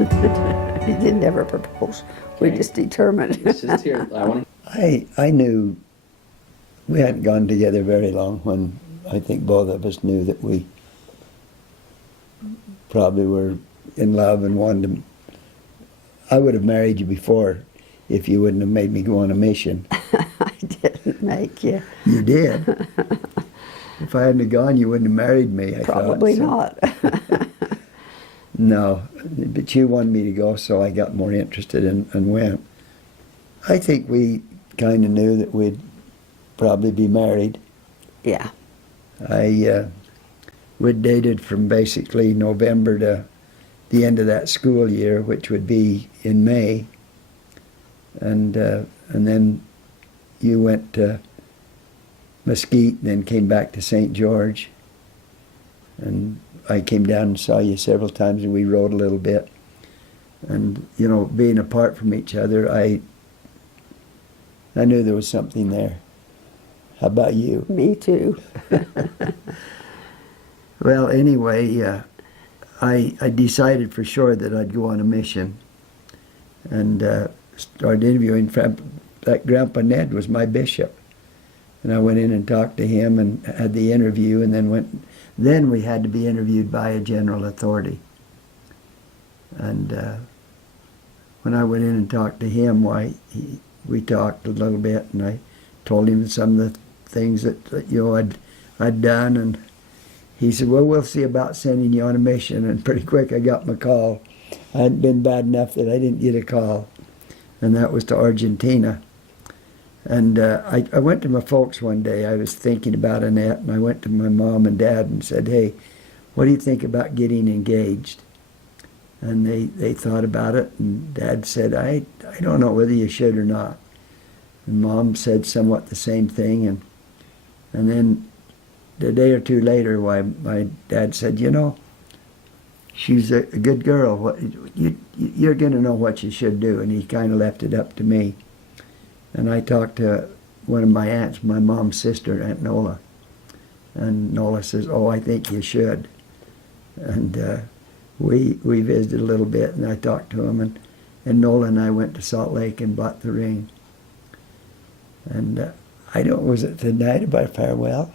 He didn't ever propose. We Okay. just determined. It's just here. I knew we hadn't gone together very long when I think both of us knew that we probably were in love and wanted to. I would have married you before if you wouldn't have made me go on a mission. I didn't make you. You did. If I hadn't have gone, you wouldn't have married me, I Probably thought. not. No, but you wanted me to go, so I got more interested and went. I think we kind of knew that we'd probably be married. Yeah. We'd dated from basically November to the end of that school year, which would be in May, and then you went to Mesquite and then came back to St. George, and I came down and saw you several times, and we rode a little bit. And, you know, being apart from each other, I knew there was something there. How about you? Me too. Well, anyway, I decided for sure that I'd go on a mission, and started interviewing. That Grandpa Ned was my bishop, and I went in and talked to him and had the interview, and then we had to be interviewed by a general authority. And when I went in and talked to him, we talked a little bit, and I told him some of the things that I'd done, and he said, well, we'll see about sending you on a mission. And pretty quick I got my call. I hadn't been bad enough that I didn't get a call, and that was to Argentina. And I went to my folks one day. I was thinking about Annette, and I went to my mom and dad and said, hey, what do you think about getting engaged? And they thought about it, and Dad said, I don't know whether you should or not. And Mom said somewhat the same thing, and then a day or two later, my dad said, you know, she's a good girl. You're going to know what you should do. And he kind of left it up to me. And I talked to one of my aunts, my mom's sister, Aunt Nola. And Nola says, oh, I think you should. And we visited a little bit, and I talked to him. And Nola and I went to Salt Lake and bought the ring. And was it the night of our farewell?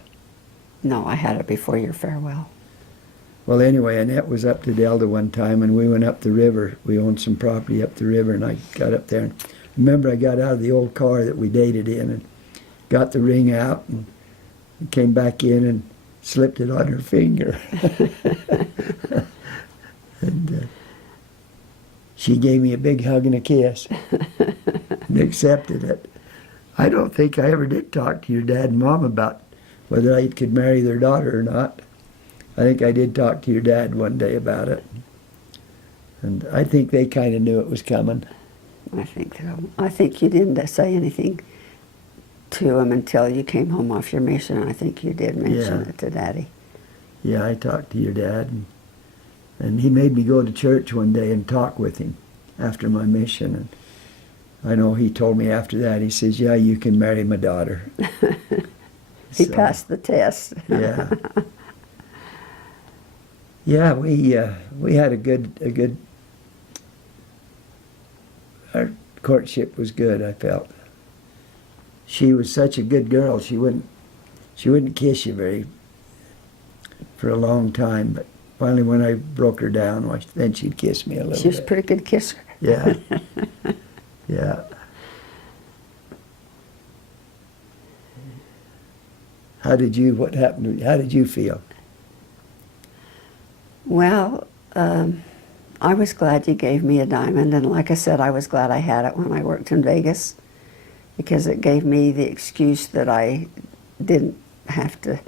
No, I had it before your farewell. Well, anyway, Annette was up to Delta one time, and we went up the river. We owned some property up the river, and I got up there. And remember, I got out of the old car that we dated in and got the ring out and came back in and slipped it on her finger. And she gave me a big hug and a kiss and accepted it. I don't think I ever did talk to your dad and Mom about whether I could marry their daughter or not. I think I did talk to your dad one day about it. And I think they kind of knew it was coming. I think so. I think you didn't say anything to him until you came home off your mission. I think you did mention it to Daddy. Yeah, I talked to your dad, and he made me go to church one day and talk with him after my mission. And I know he told me after that, he says, yeah, you can marry my daughter. He passed the test. Yeah. Yeah, we had a good. Our courtship was good, I felt. She was such a good girl. She wouldn't kiss you for a long time, but finally when I broke her down, then she'd kiss me a little bit. She was a pretty good kisser. Yeah. Yeah. What happened? How did you feel? Well, I was glad you gave me a diamond, and like I said, I was glad I had it when I worked in Vegas, because it gave me the excuse that I didn't have to,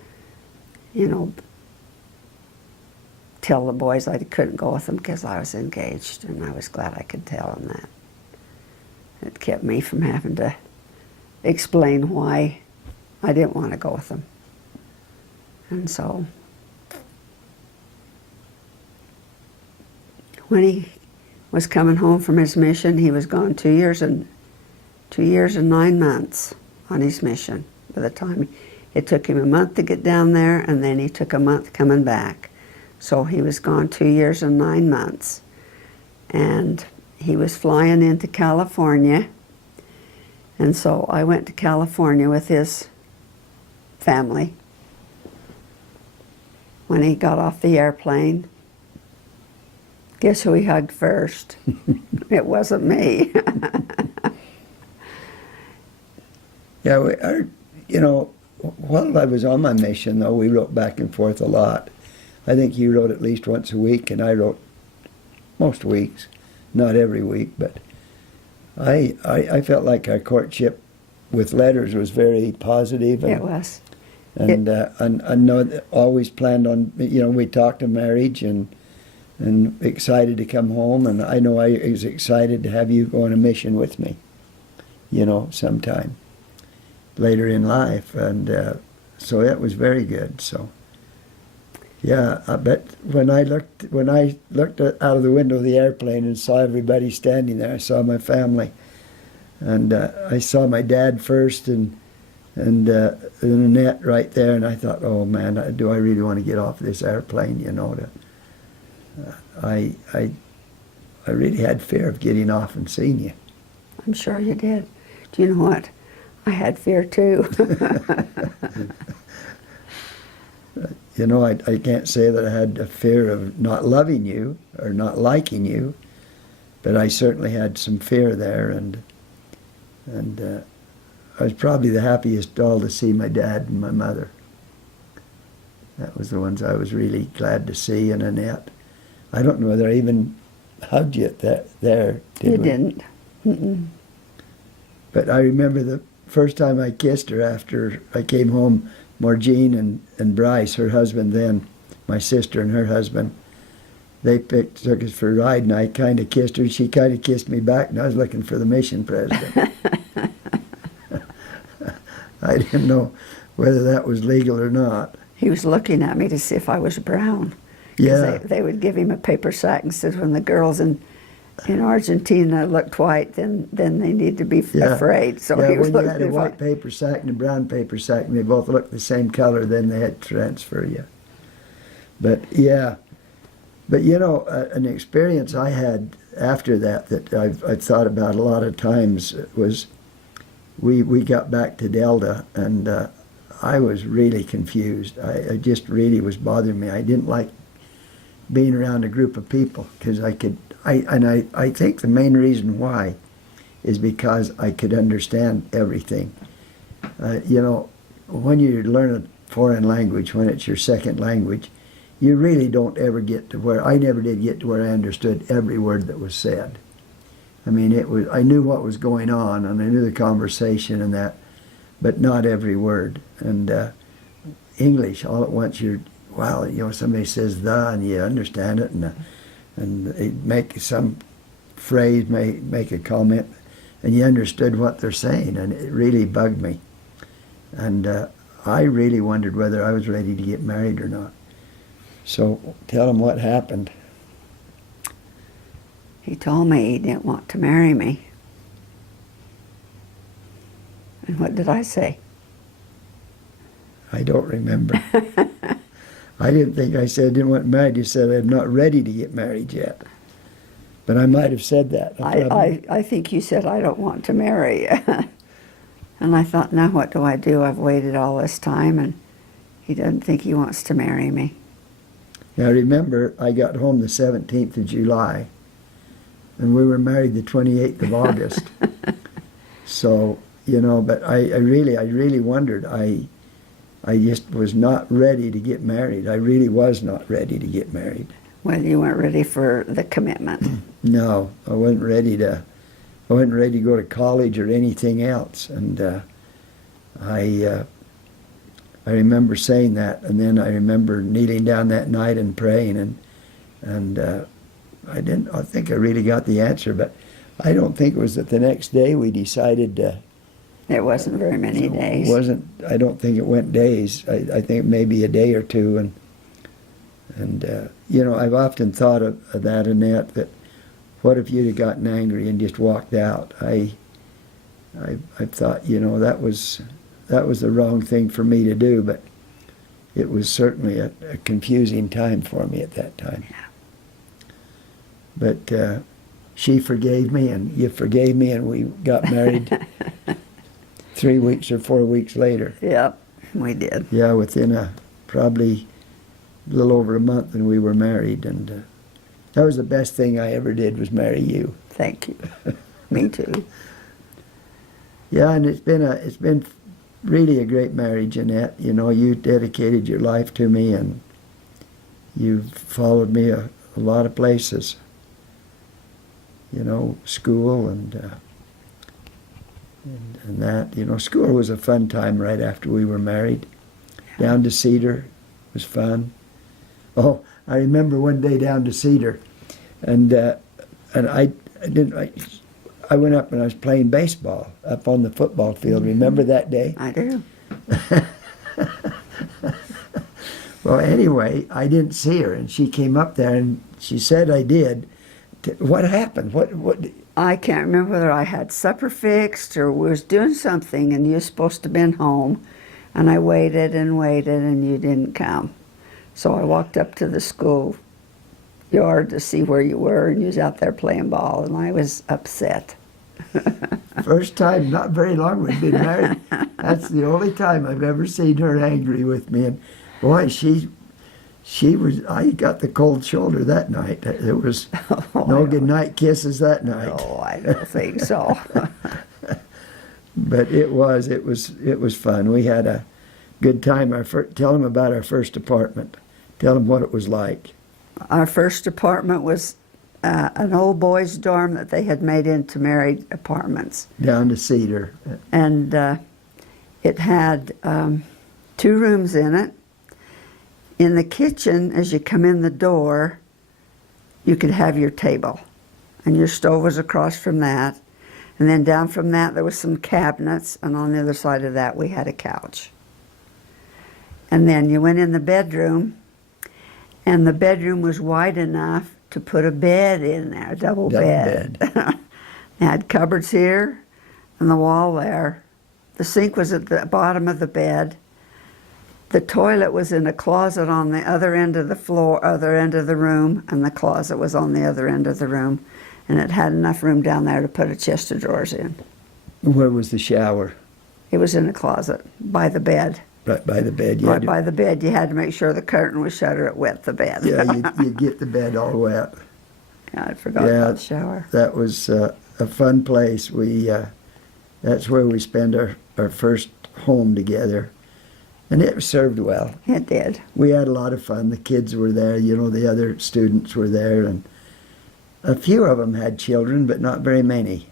tell the boys I couldn't go with them because I was engaged, and I was glad I could tell them that. It kept me from having to explain why I didn't want to go with them. And so when he was coming home from his mission, he was gone 2 years and 9 months on his mission. By the time it took him a month to get down there, and then he took a month coming back. So he was gone 2 years and 9 months. and he was flying into California. And so I went to California with his family. When he got off the airplane, guess who he hugged first? It wasn't me. Yeah, while I was on my mission, though, we wrote back and forth a lot. I think he wrote at least once a week, and I wrote most weeks, not every week, but I felt like our courtship with letters was very positive. It was. And I know that always planned on, we talked of marriage and excited to come home, and I know I was excited to have you go on a mission with me, sometime later in life, and so that was very good. So, yeah, I bet when I looked out of the window of the airplane and saw everybody standing there, I saw my family, and I saw my dad first, and Annette right there, and I thought, oh man, do I really want to get off this airplane? I really had fear of getting off and seeing you. I'm sure you did. Do you know what? I had fear too. I can't say that I had a fear of not loving you or not liking you, but I certainly had some fear there, and I was probably the happiest doll to see my dad and my mother. That was the ones I was really glad to see, and Annette. I don't know whether I even hugged you there. You didn't. Mm-mm. But I remember the first time I kissed her after I came home. Morgene and Bryce, her husband then, my sister and her husband, they took us for a ride, and I kind of kissed her, and she kind of kissed me back, and I was looking for the mission president. I didn't know whether that was legal or not. He was looking at me to see if I was brown. Yeah. They would give him a paper sack and said when the girls in Argentina looked white, then they need to be afraid. So yeah, he was when you looking had a white paper sack and a brown paper sack, and they both looked the same color, then they had to transfer you. But yeah, an experience I had after that I've thought about a lot of times was we got back to Delta, and I was really confused. I just really was bothering me. I didn't like being around a group of people because I think the main reason why is because I could understand everything. When you learn a foreign language, when it's your second language, you really don't ever get to where, I never did get to where I understood every word that was said. I mean, I knew what was going on, and I knew the conversation and that, but not every word. And English, all at once somebody says the, and you understand it, and they make some phrase, make a comment, and you understood what they're saying, and it really bugged me. And I really wondered whether I was ready to get married or not. So tell them what happened. He told me he didn't want to marry me. And what did I say? I don't remember. I didn't think I said I didn't want married. You said I'm not ready to get married yet. But I might have said that. I think you said I don't want to marry you. And I thought, now what do I do? I've waited all this time, and he doesn't think he wants to marry me. Now remember, I got home the 17th of July, and we were married the 28th of August. So, but I really wondered. I just was not ready to get married. I really was not ready to get married. Well, you weren't ready for the commitment. No, I wasn't ready to go to college or anything else. And I remember saying that, and then I remember kneeling down that night and praying, and I think I really got the answer, but I don't think it was that the next day we decided to. It wasn't very many days. I don't think it went days. I think maybe a day or two, and I've often thought of that, Annette, that what if you'd have gotten angry and just walked out? I thought, that was the wrong thing for me to do, but it was certainly a confusing time for me at that time. Yeah. But she forgave me, and you forgave me, and we got married 3 weeks or 4 weeks later. Yep, we did. Yeah, within probably a little over a month, and we were married, and that was the best thing I ever did, was marry you. Thank you. Me too. Yeah, and it's been really a great marriage, Annette. You know, you dedicated your life to me, and you've followed me a lot of places. You know, school and that. You know, school was a fun time right after we were married. Down to Cedar was fun. Oh, I remember one day down to Cedar, and I went up and I was playing baseball up on the football field. Remember that day? I do. Well, anyway, I didn't see her, and she came up there, and she said I did. What happened? What? I can't remember whether I had supper fixed or was doing something, and you were supposed to have been home, and I waited and waited, and you didn't come. So I walked up to the school yard to see where you were, and you was out there playing ball, and I was upset. First time, not very long we've been married. That's the only time I've ever seen her angry with me. And boy, she was. I got the cold shoulder that night. There was no goodnight kisses that night. Oh, I don't think so. But it was fun. We had a good time. Tell them about our first apartment. Tell them what it was like. Our first apartment was an old boys' dorm that they had made into married apartments. Down to Cedar. And it had 2 rooms in it. In the kitchen, as you come in the door, you could have your table. And your stove was across from that. And then down from that, there was some cabinets. And on the other side of that, we had a couch. And then you went in the bedroom, and the bedroom was wide enough to put a bed in there, a double bed. It had cupboards here and the wall there. The sink was at the bottom of the bed. The toilet was in a closet on the other end of the floor, other end of the room, and the closet was on the other end of the room. And it had enough room down there to put a chest of drawers in. Where was the shower? It was in a closet by the bed. Right by the bed. Right by the bed. You had to make sure the curtain was shut or it wet the bed. Yeah, you'd get the bed all wet. Yeah, I forgot about the shower. That was a fun place. That's where we spent our first home together. And it served well. It did. We had a lot of fun. The kids were there, you know, the other students were there, and a few of them had children, but not very many.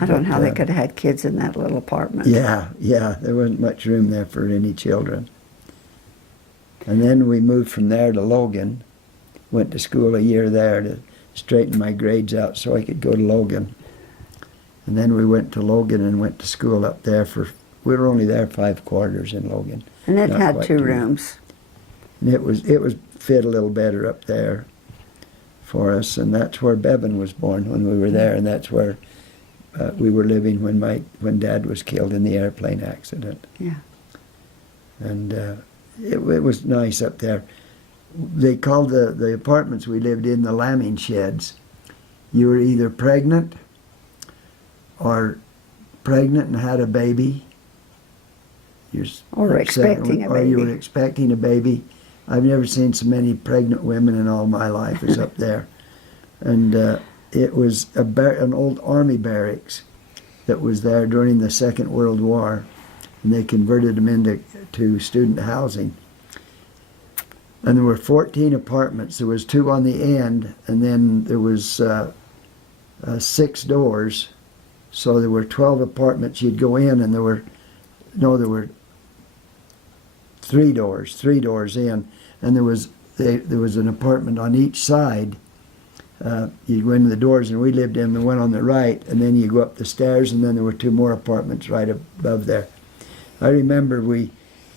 I don't know how they could have had kids in that little apartment. Yeah, there wasn't much room there for any children. And then we moved from there to Logan. Went to school a year there to straighten my grades out so I could go to Logan. And then we went to Logan and went to school up there we were only there 5 quarters in Logan. And it had 2 rooms. And it was fit a little better up there for us, and that's where Bevan was born when we were there, and that's where we were living when Dad was killed in the airplane accident. Yeah. And it was nice up there. They called the apartments we lived in the lambing sheds. You were either pregnant and had a baby. Or expecting a baby. Or you were expecting a baby. I've never seen so many pregnant women in all my life as up there. And it was an old army barracks that was there during the Second World War, and they converted them into student housing. And there were 14 apartments. There was 2 on the end, and then there was 6 doors. So there were 12 apartments. You'd go in, and there were 3 doors in, and there was an apartment on each side. You go into the doors, and we lived in the one on the right, and then you go up the stairs, and then there were 2 more apartments right above there. I remember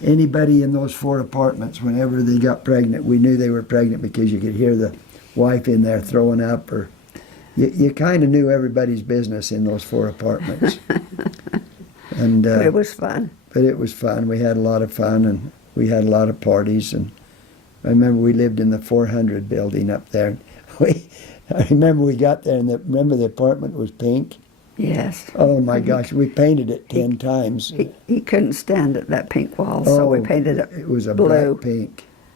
anybody in those 4 apartments, whenever they got pregnant, we knew they were pregnant because you could hear the wife in there throwing up, or you kind of knew everybody's business in those 4 apartments. And it was fun. But it was fun. We had a lot of fun, and we had a lot of parties. And I remember we lived in the 400 building up there. I remember we got there, and remember the apartment was pink? Yes. Oh my gosh, we painted it 10 times. He couldn't stand it, that pink wall, so we painted it It was a blue.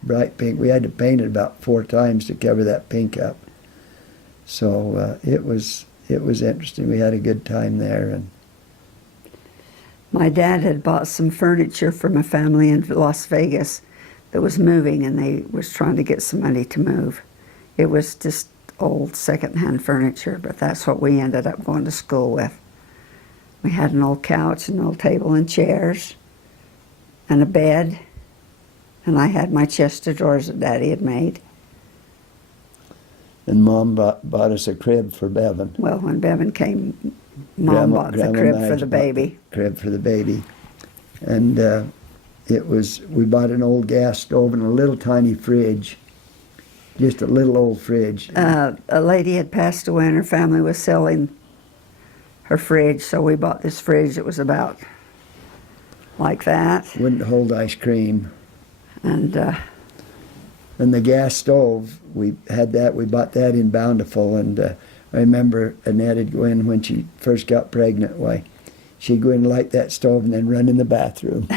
bright pink. We had to paint it about 4 times to cover that pink up. So it was interesting. We had a good time there. And My dad had bought some furniture from a family in Las Vegas that was moving, and they was trying to get some money to move. It was just old secondhand furniture, but that's what we ended up going to school with. We had an old couch, an old table and chairs, and a bed, and I had my chest of drawers that Daddy had made. Mom bought us a crib for Bevan. Well, when Bevan came, Mom bought the crib for the baby. Crib for the baby. And we bought an old gas stove and a little tiny fridge. Just a little old fridge. A lady had passed away and her family was selling her fridge, so we bought this fridge that was about like that. Wouldn't hold ice cream. And the gas stove, we bought that in Bountiful, and I remember Annette would go in when she first got pregnant. Why, she'd go in and light that stove and then run in the bathroom.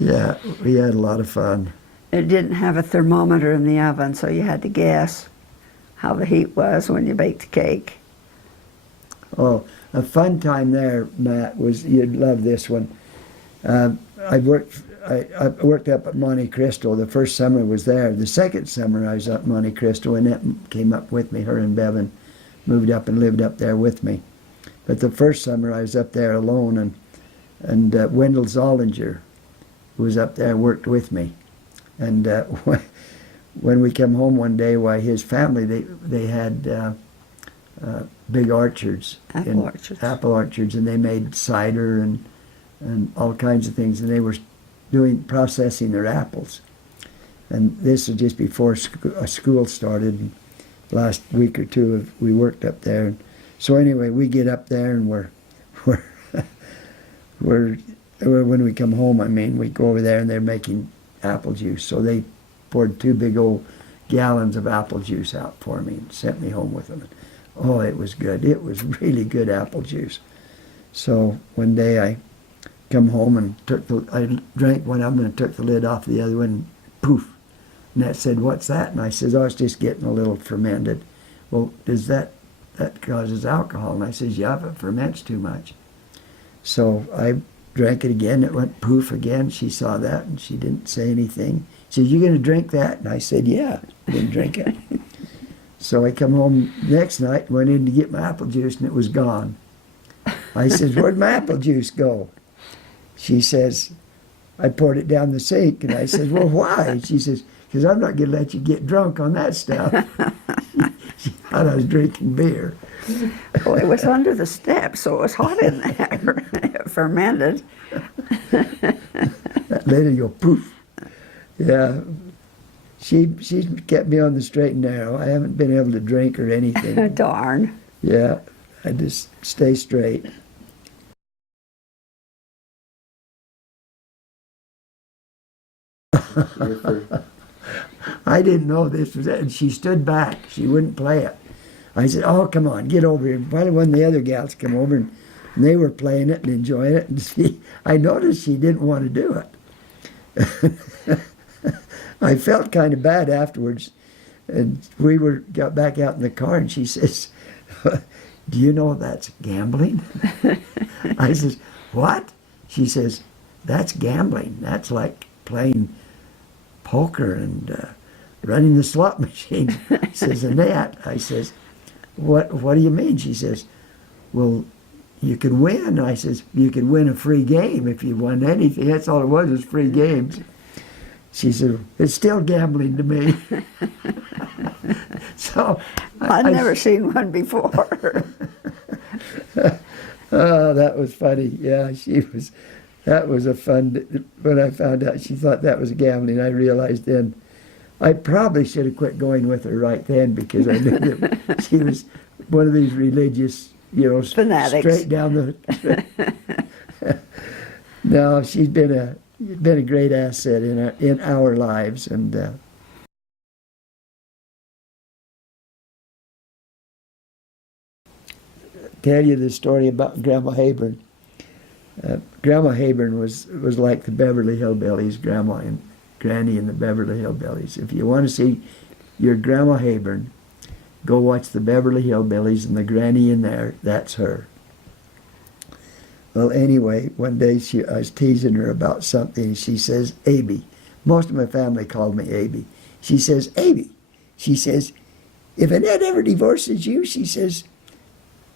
Yeah, we had a lot of fun. it didn't have a thermometer in the oven, so you had to guess how the heat was when you baked the cake. Oh, a fun time there, Matt, was, you'd love this one. I worked up at Monte Cristo. The first summer I was there. The second summer I was up at Monte Cristo, and Annette came up with me. Her and Bevan moved up and lived up there with me. But the first summer I was up there alone, and Wendell Zollinger was up there, worked with me. And when we came home one day, why, his family, they had big orchards. Apple orchards, and they made cider and all kinds of things, and they were processing their apples. And this was just before school started. Last week or two we worked up there. So anyway, we get up there, and we're when we come home, I mean, we go over there and they're making apple juice. So they poured 2 big old gallons of apple juice out for me and sent me home with them. Oh, it was good. It was really good apple juice. So one day I come home and I drank one of them and took the lid off the other one, and poof. And that said, "What's that?" And I says, "Oh, it's just getting a little fermented." "Well, does that causes alcohol?" And I says, "Yeah, if it ferments too much." So I drank it again. It went poof again. She saw that and she didn't say anything. She said, "You going to drink that?" And I said, "Yeah." I didn't drink it. So I come home next night and went in to get my apple juice, and it was gone. I says, "Where'd my apple juice go?" She says, "I poured it down the sink." And I says, "Well, why?" She says, "Because I'm not going to let you get drunk on that stuff." She thought I was drinking beer. Well, it was under the steps, so it was hot in there. It fermented. That lady go poof. Yeah. She kept me on the straight and narrow. I haven't been able to drink or anything. Darn. Yeah, I just stay straight. I didn't know this was it, and she stood back. She wouldn't play it. I said, "Oh, come on, get over here." Finally, one of the other gals come over, and they were playing it and enjoying it. And I noticed she didn't want to do it. I felt kind of bad afterwards. And we got back out in the car, and she says, "Do you know that's gambling?" I says, "What?" She says, "That's gambling. That's like playing poker and running the slot machine." Says, "Annette," I says, what do you mean?" She says, "Well, you can win." I says, "You can win a free game if you won anything." That's all it was free games. She said, "It's still gambling to me." So I'd never seen one before. Oh, that was funny. Yeah, that was a fun, when I found out she thought that was gambling, I realized then I probably should have quit going with her right then, because I knew that she was one of these religious, fanatics. Straight down the... No, she's been a great asset in our lives, and tell you the story about Grandma Hayburn. Grandma Hayburn was like the Beverly Hillbillies, Grandma and Granny and the Beverly Hillbillies. If you want to see your Grandma Hayburn, go watch the Beverly Hillbillies, and the granny in there, that's her. Well, anyway, one day I was teasing her about something, and she says, Abe. Most of my family called me Abe. She says, Abe. She says, if Annette ever divorces you, she says,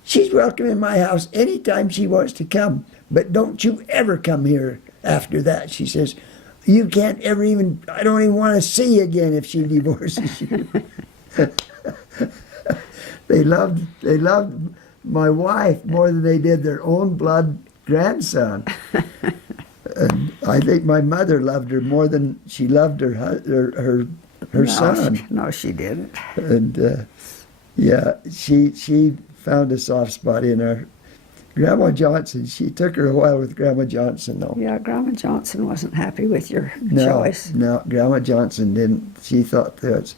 she's welcome in my house anytime she wants to come, but don't you ever come here after that. She says, you can't ever even, I don't even want to see you again if she divorces you. They loved my wife more than they did their own blood grandson. And I think my mother loved her more than she loved her son. No, she didn't. And yeah, she found a soft spot in her. Grandma Johnson, she took her a while with Grandma Johnson, though. Yeah, Grandma Johnson wasn't happy with your No, choice. no, Grandma Johnson didn't. She thought that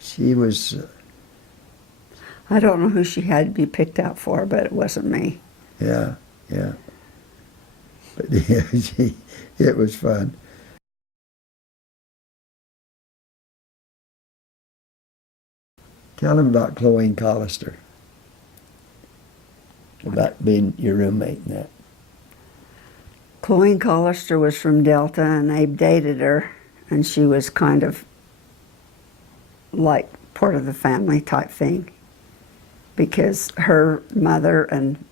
she was... I don't know who she had to be picked out for, but it wasn't me. Yeah. But yeah, it was fun. Tell them about Chloe Collister. About being your roommate and that. Chloe Collister was from Delta, and Abe dated her, and she was kind of like part of the family type thing, because her mother and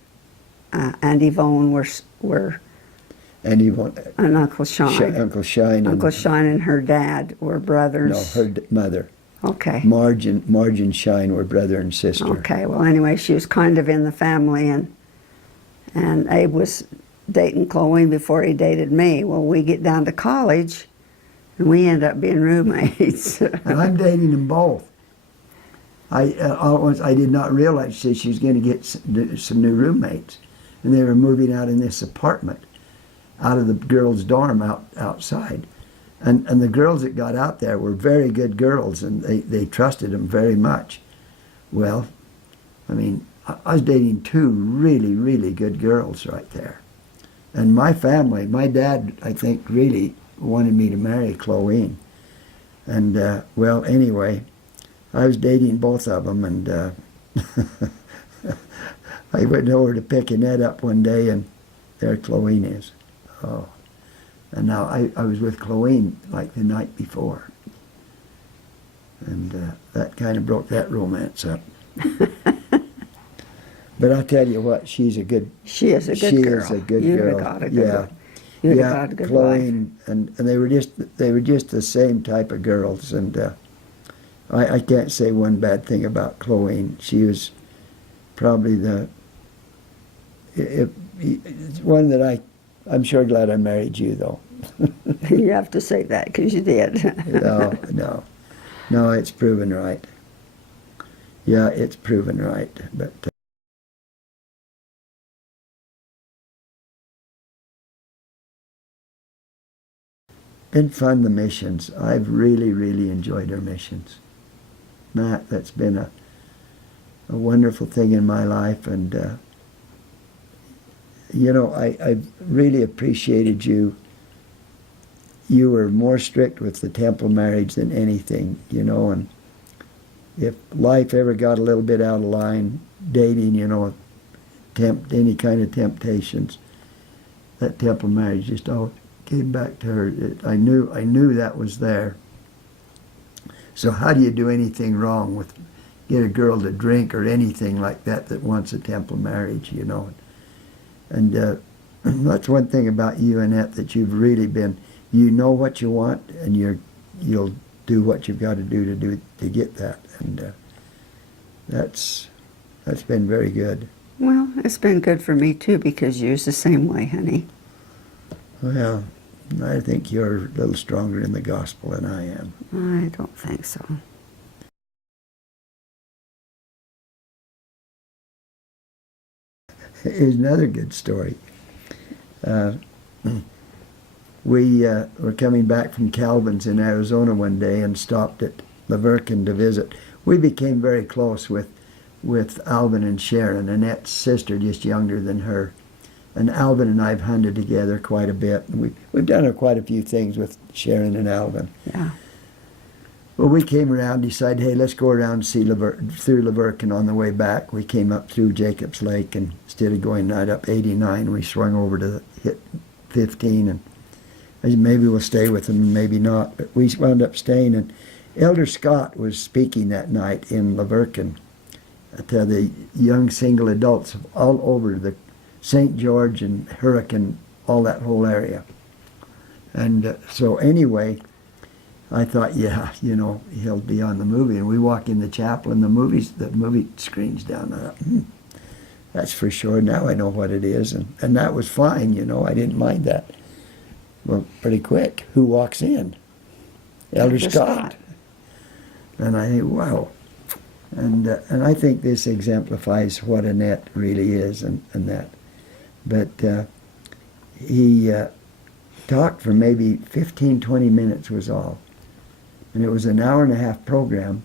Aunt Yvonne were And Yvonne, and Uncle Shine. Uncle Shine. Uncle Shine and her dad were brothers. No, her mother. Okay. Marge and Shine were brother and sister. Okay. Well, anyway, she was kind of in the family, and Abe was dating Chloe before he dated me. Well, we get down to college, and we end up being roommates. And I'm dating them both. I did not realize she was going to get some new roommates, and they were moving out in this apartment, out of the girls' dorm outside, and the girls that got out there were very good girls, and they trusted them very much. Well, I mean, I was dating two really, really good girls right there, and my family, my dad, I think, really wanted me to marry Chloe, and well, anyway. I was dating both of them, and I went over to pick Annette up one day, and there Chloe is. Oh, and now I was with Chloe like the night before, and that kind of broke that romance up. But I'll tell you what, she's a good. She is a good girl. She is a good You'd girl. have got a good yeah. one. You'd have got a good Chloe wife. and they were just the same type of girls, and. I can't say one bad thing about Chloe. She was probably one that I'm sure glad I married you, though. You have to say that because you did. No, it's proven right. Yeah, it's proven right. But been fun, the missions. I've really, really enjoyed our missions. That's been a wonderful thing in my life, and you know, I've really appreciated you. You were more strict with the temple marriage than anything, you know, and if life ever got a little bit out of line, dating, you know, any kind of temptations, that temple marriage just all came back to her. I knew that was there. So how do you do anything wrong with get a girl to drink or anything like that wants a temple marriage, you know? And that's one thing about you, Annette, that you've really been. You know what you want, and you'll do what you've got to do to get that, and that's been very good. Well, it's been good for me too, because you're the same way, honey. Well, I think you're a little stronger in the gospel than I am. I don't think so. Here's another good story. We were coming back from Calvin's in Arizona one day and stopped at La Virgen to visit. We became very close with with Alvin and Sharon, Annette's sister, just younger than her. And Alvin and I have hunted together quite a bit. And we've done quite a few things with Sharon and Alvin. Yeah. Well, we came around, decided, hey, let's go around and see through Laverque, and on the way back, we came up through Jacobs Lake, and instead of going right up 89, we swung over to hit 15, and maybe we'll stay with them, and maybe not. But we wound up staying, and Elder Scott was speaking that night in Laverque to the young single adults all over the St. George and Hurricane, all that whole area. And so anyway, I thought, yeah, you know, he'll be on the movie. And we walk in the chapel, and the movie screen's down. I thought, that's for sure. Now I know what it is. And that was fine, you know. I didn't mind that. Well, pretty quick, who walks in? Elder Scott. And I think, wow. And I think this exemplifies what Annette really is and that. But he talked for maybe 15, 20 minutes was all. And it was an hour and a half program.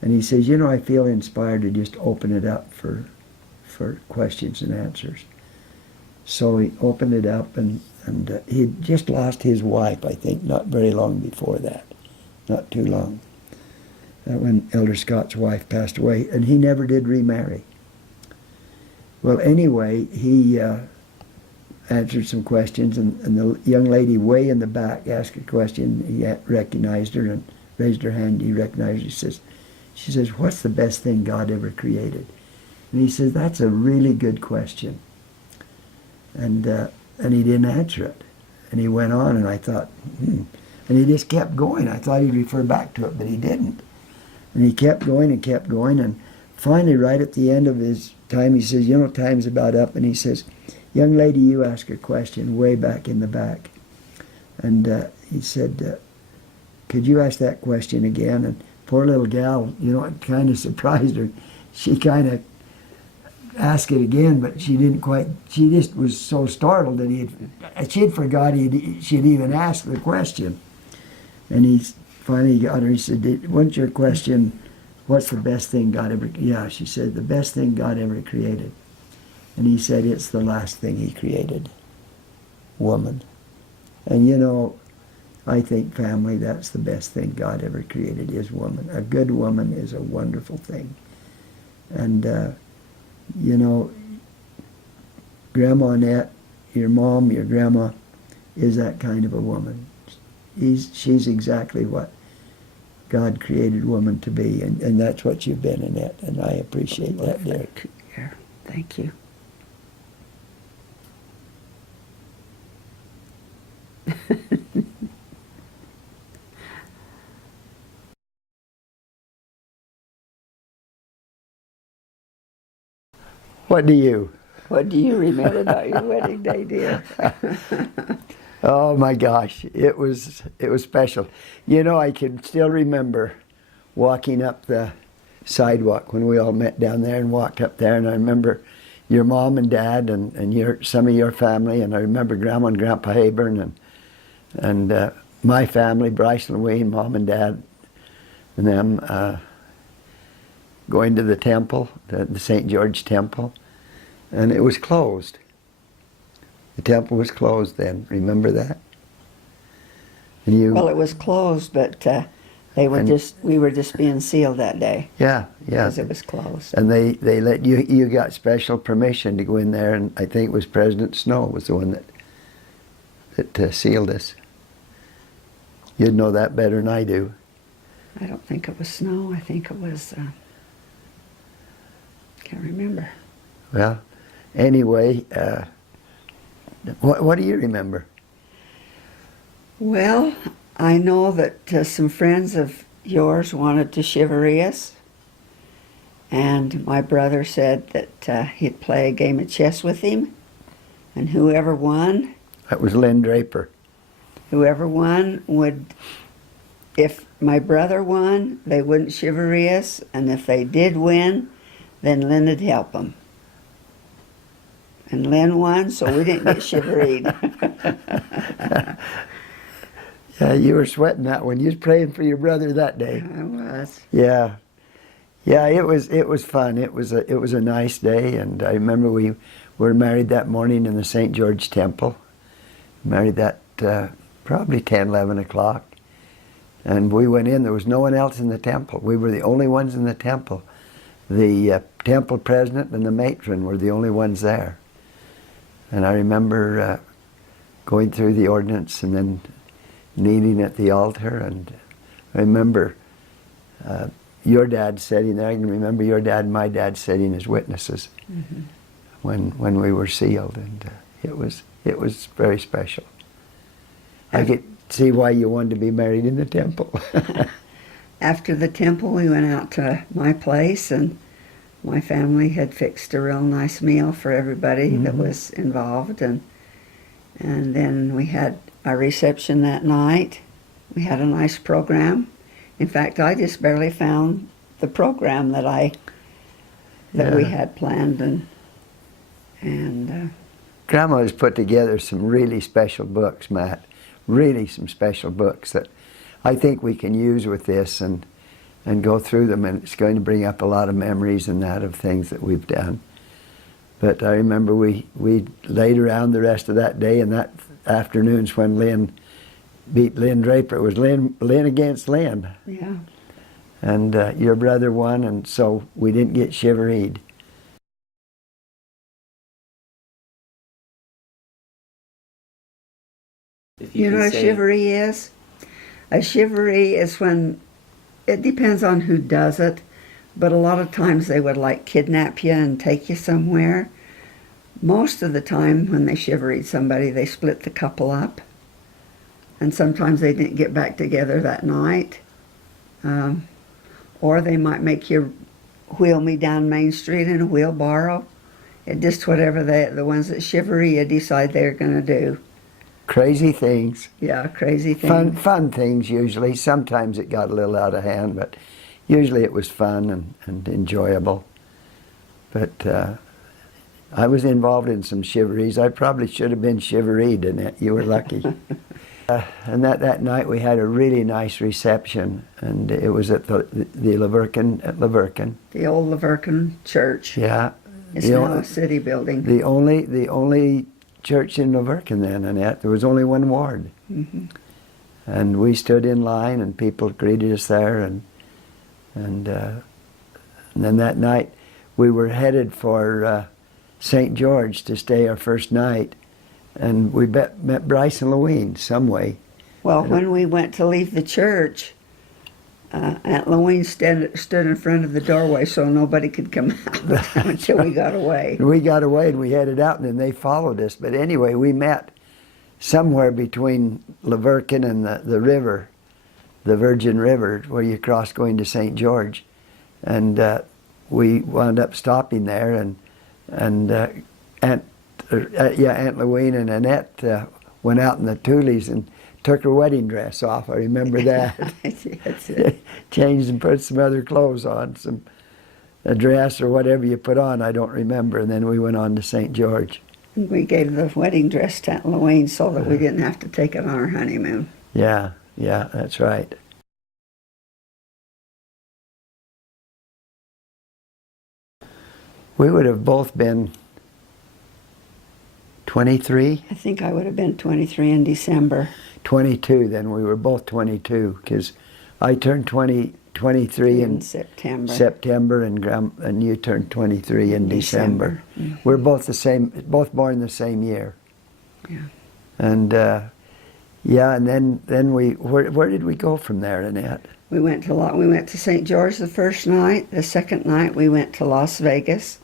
And he says, you know, I feel inspired to just open it up for questions and answers. So he opened it up, and he had just lost his wife, I think, not very long before that. Not too long. When Elder Scott's wife passed away. And he never did remarry. Well, anyway, he answered some questions, and the young lady way in the back asked a question. He recognized her and raised her hand. He recognized her. She says, what's the best thing God ever created? And he says, that's a really good question. And he didn't answer it. And he went on, and I thought, And he just kept going. I thought he'd refer back to it, but he didn't. And he kept going, and finally, right at the end of his time, he says, you know, time's about up, and he says, young lady, you ask a question way back in the back. And he said, could you ask that question again? And poor little gal, you know, it kind of surprised her. She kind of asked it again, but she didn't quite, she just was so startled that she had forgot she'd even asked the question. And he finally got her, he said, wasn't your question, what's the best thing God ever, yeah, she said, the best thing God ever created. And he said, it's the last thing he created, woman. And you know, I think, family, that's the best thing God ever created is woman. A good woman is a wonderful thing. And, you know, Grandma Annette, your mom, your grandma, is that kind of a woman. She's exactly what God created woman to be, and that's what you've been, Annette, and I appreciate that, dear. Thank you. What do you remember about your wedding day, dear? Oh my gosh, it was special. You know, I can still remember walking up the sidewalk when we all met down there and walked up there, and I remember your mom and dad and some of your family, and I remember Grandma and Grandpa Hayburn and my family, Bryce and Wayne, mom and dad, and them going to the temple, the St. George Temple, and it was closed. The temple was closed then. Remember that? And well, it was closed, but we were just being sealed that day. Yeah. Because it was closed. And they let you got special permission to go in there, and I think it was President Snow was the one that sealed us. You'd know that better than I do. I don't think it was Snow. I think it was, can't remember. Well, anyway, what do you remember? Well, I know that some friends of yours wanted to chivalry us, and my brother said that he'd play a game of chess with him, and whoever won... That was Lynn Draper. Whoever won would... If my brother won, they wouldn't chivalry us, and if they did win, then Lynn would help them. And Lynn won, so we didn't get chivalried. Yeah, you were sweating that one. You was praying for your brother that day. I was. Yeah. Yeah, it was fun. It was a nice day, and I remember we were married that morning in the St. George Temple. Married that probably 10, 11 o'clock. And we went in. There was no one else in the temple. We were the only ones in the temple. The temple president and the matron were the only ones there. And I remember going through the ordinance and then kneeling at the altar. And I remember your dad sitting there. I can remember your dad and my dad sitting as witnesses when we were sealed. And it was very special. I could see why you wanted to be married in the temple. After the temple, we went out to my place, and my family had fixed a real nice meal for everybody that was involved, and then we had our reception that night. We had a nice program. In fact, I just barely found the program that we had planned, and Grandma has put together some really special books, Matt. Really some special books that I think we can use with this and go through them, and it's going to bring up a lot of memories and that of things that we've done. But I remember we laid around the rest of that day, and that afternoon's when Lynn beat Lynn Draper. It was Lynn against Lynn. Yeah. And your brother won, and so we didn't get chivaried. You know what a chivalry is? A chivalry is when, it depends on who does it, but a lot of times they would like kidnap you and take you somewhere. Most of the time when they chivaried somebody, they split the couple up. And sometimes they didn't get back together that night. Or they might make you wheel me down Main Street in a wheelbarrow. It just whatever the ones that chivalry you decide they're going to do. Crazy things. Yeah, crazy things. Fun things usually. Sometimes it got a little out of hand, but usually it was fun and enjoyable. But I was involved in some chivalries. I probably should have been chivaried, Annette. You were lucky. And that night we had a really nice reception, and it was at the Laverkin at Laverkin. The old Laverkin church. Yeah. It's now a city building. The only church in Laverkin then, Annette. There was only one ward. And we stood in line, and people greeted us there, and then that night we were headed for St. George to stay our first night, and we met Bryce and Louise some way. Well, when we went to leave the church, Aunt Louise stood in front of the doorway so nobody could come out until we got away. We got away and we headed out, and then they followed us. But anyway, we met somewhere between Laverkin and the river, the Virgin River, where you cross going to St. George. And we wound up stopping there, and Aunt Louise and Annette went out in the tulies and took her wedding dress off. I remember that. Changed and put some other clothes on, a dress or whatever you put on, I don't remember. And then we went on to St. George. We gave the wedding dress to Aunt Louise so that we didn't have to take it on our honeymoon. Yeah, that's right. We would have both been 23? I think I would have been 23 in December. 22, then we were both 22, because I turned 23 in September, and you turned 23 in December. We're both both born the same year. Yeah. And and then where did we go from there, Annette? We went to St. George the first night. The second night we went to Las Vegas,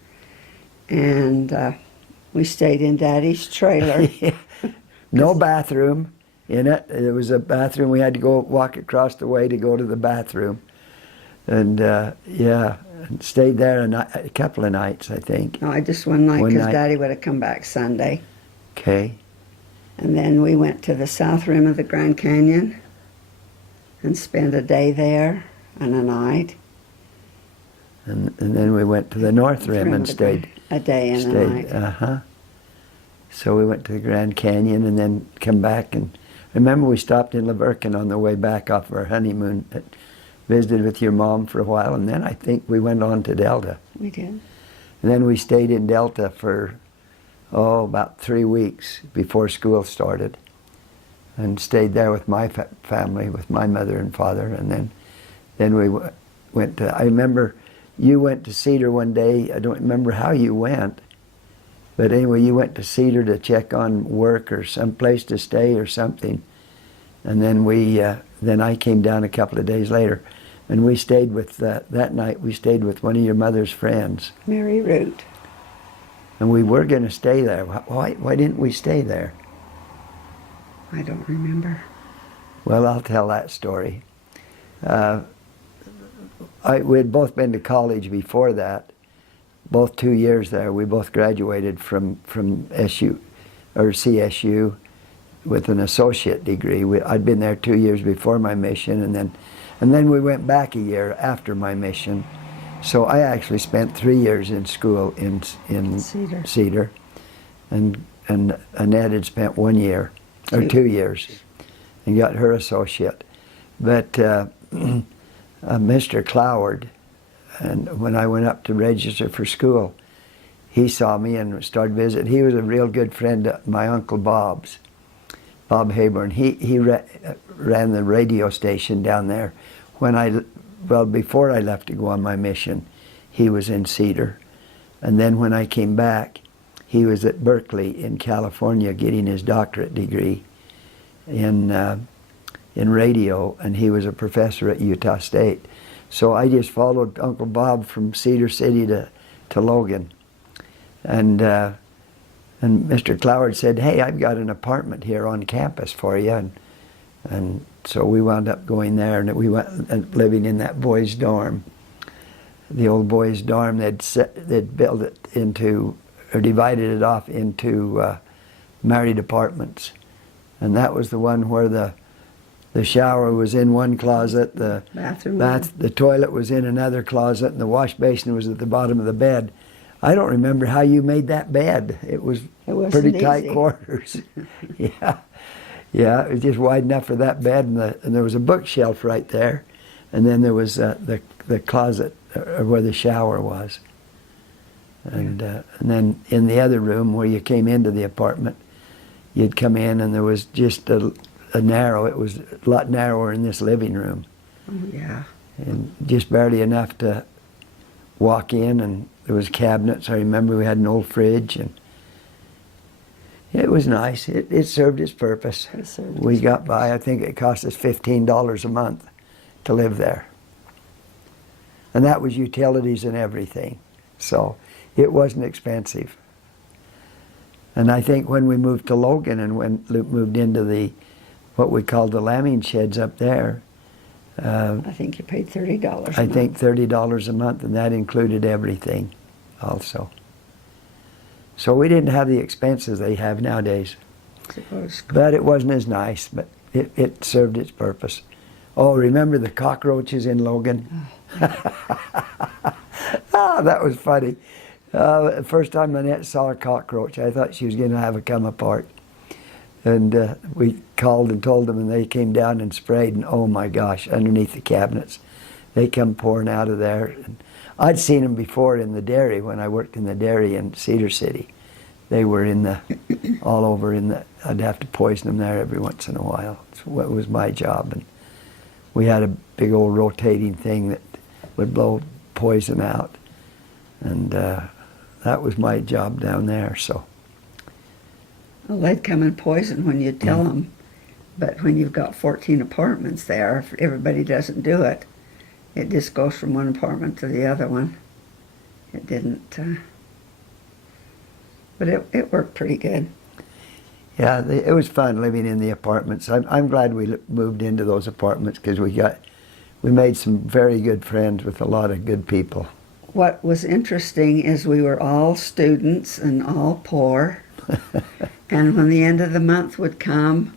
and we stayed in Daddy's trailer. No bathroom in it. There was a bathroom. We had to go walk across the way to go to the bathroom. And and stayed there a couple of nights, I think. No, just one night, because Daddy would have come back Sunday. Okay. And then we went to the south rim of the Grand Canyon and spent a day there and a night. And then we went to the north rim and stayed. A day and a night. So we went to the Grand Canyon and then come back. And remember, we stopped in Laverkin on the way back off our honeymoon at visited with your mom for a while, and then I think we went on to Delta. We did. And then we stayed in Delta for, about 3 weeks before school started, and stayed there with my family, with my mother and father. And then we went to, I remember you went to Cedar one day. I don't remember how you went, but anyway, you went to Cedar to check on work or some place to stay or something. And then then I came down a couple of days later, and we stayed with, that night we stayed with one of your mother's friends. Mary Root. And we were going to stay there. Why didn't we stay there? I don't remember. Well, I'll tell that story. We had both been to college before that, both 2 years there. We both graduated from SU or CSU with an associate degree. I'd been there 2 years before my mission, and then we went back a year after my mission. So I actually spent 3 years in school in Cedar, and Annette had spent 1 year or 2 years, and got her associate. But Mr. Cloward, and when I went up to register for school, he saw me and started visiting. He was a real good friend of my Uncle Bob's, Bob Hayburn. He ran the radio station down there. Before I left to go on my mission, he was in Cedar. And then when I came back, he was at Berkeley in California getting his doctorate degree in radio, and he was a professor at Utah State. So I just followed Uncle Bob from Cedar City to Logan. And Mr. Cloward said, "Hey, I've got an apartment here on campus for you." And so we wound up going there, and we went and living in that boys' dorm. The old boys' dorm, they'd built it into, or divided it off into married apartments. And that was the one where the shower was in one closet, the toilet was in another closet, and the wash basin was at the bottom of the bed. I don't remember how you made that bed. It was pretty tight quarters. Yeah, it was just wide enough for that bed, and there was a bookshelf right there, and then there was the closet where the shower was. And then in the other room where you came into the apartment, you'd come in and there was just it was a lot narrower in this living room. Oh, yeah. And just barely enough to walk in, and there was cabinets. I remember we had an old fridge, and it was nice. It served its purpose. We got by. I think it cost us $15 a month to live there. And that was utilities and everything. So it wasn't expensive. And I think when we moved to Logan and moved into what we called the lambing sheds up there, I think you paid $30 a month. I think $30 a month, and that included everything also. So we didn't have the expenses they have nowadays. But it wasn't as nice, but it served its purpose. Oh, remember the cockroaches in Logan? That was funny. The first time Annette saw a cockroach, I thought she was going to have it come apart. And we called and told them, and they came down and sprayed, and oh my gosh, underneath the cabinets. They come pouring out of there. And I'd seen them before in the dairy when I worked in the dairy in Cedar City. They were all over I'd have to poison them there every once in a while. It was my job. And we had a big old rotating thing that would blow poison out. And that was my job down there, so. Well, they'd come and poison when you tell them. But when you've got 14 apartments there, if everybody doesn't do it, it just goes from one apartment to the other one. It didn't, but it worked pretty good. Yeah, it was fun living in the apartments. I'm glad we moved into those apartments because we made some very good friends with a lot of good people. What was interesting is we were all students and all poor. And when the end of the month would come,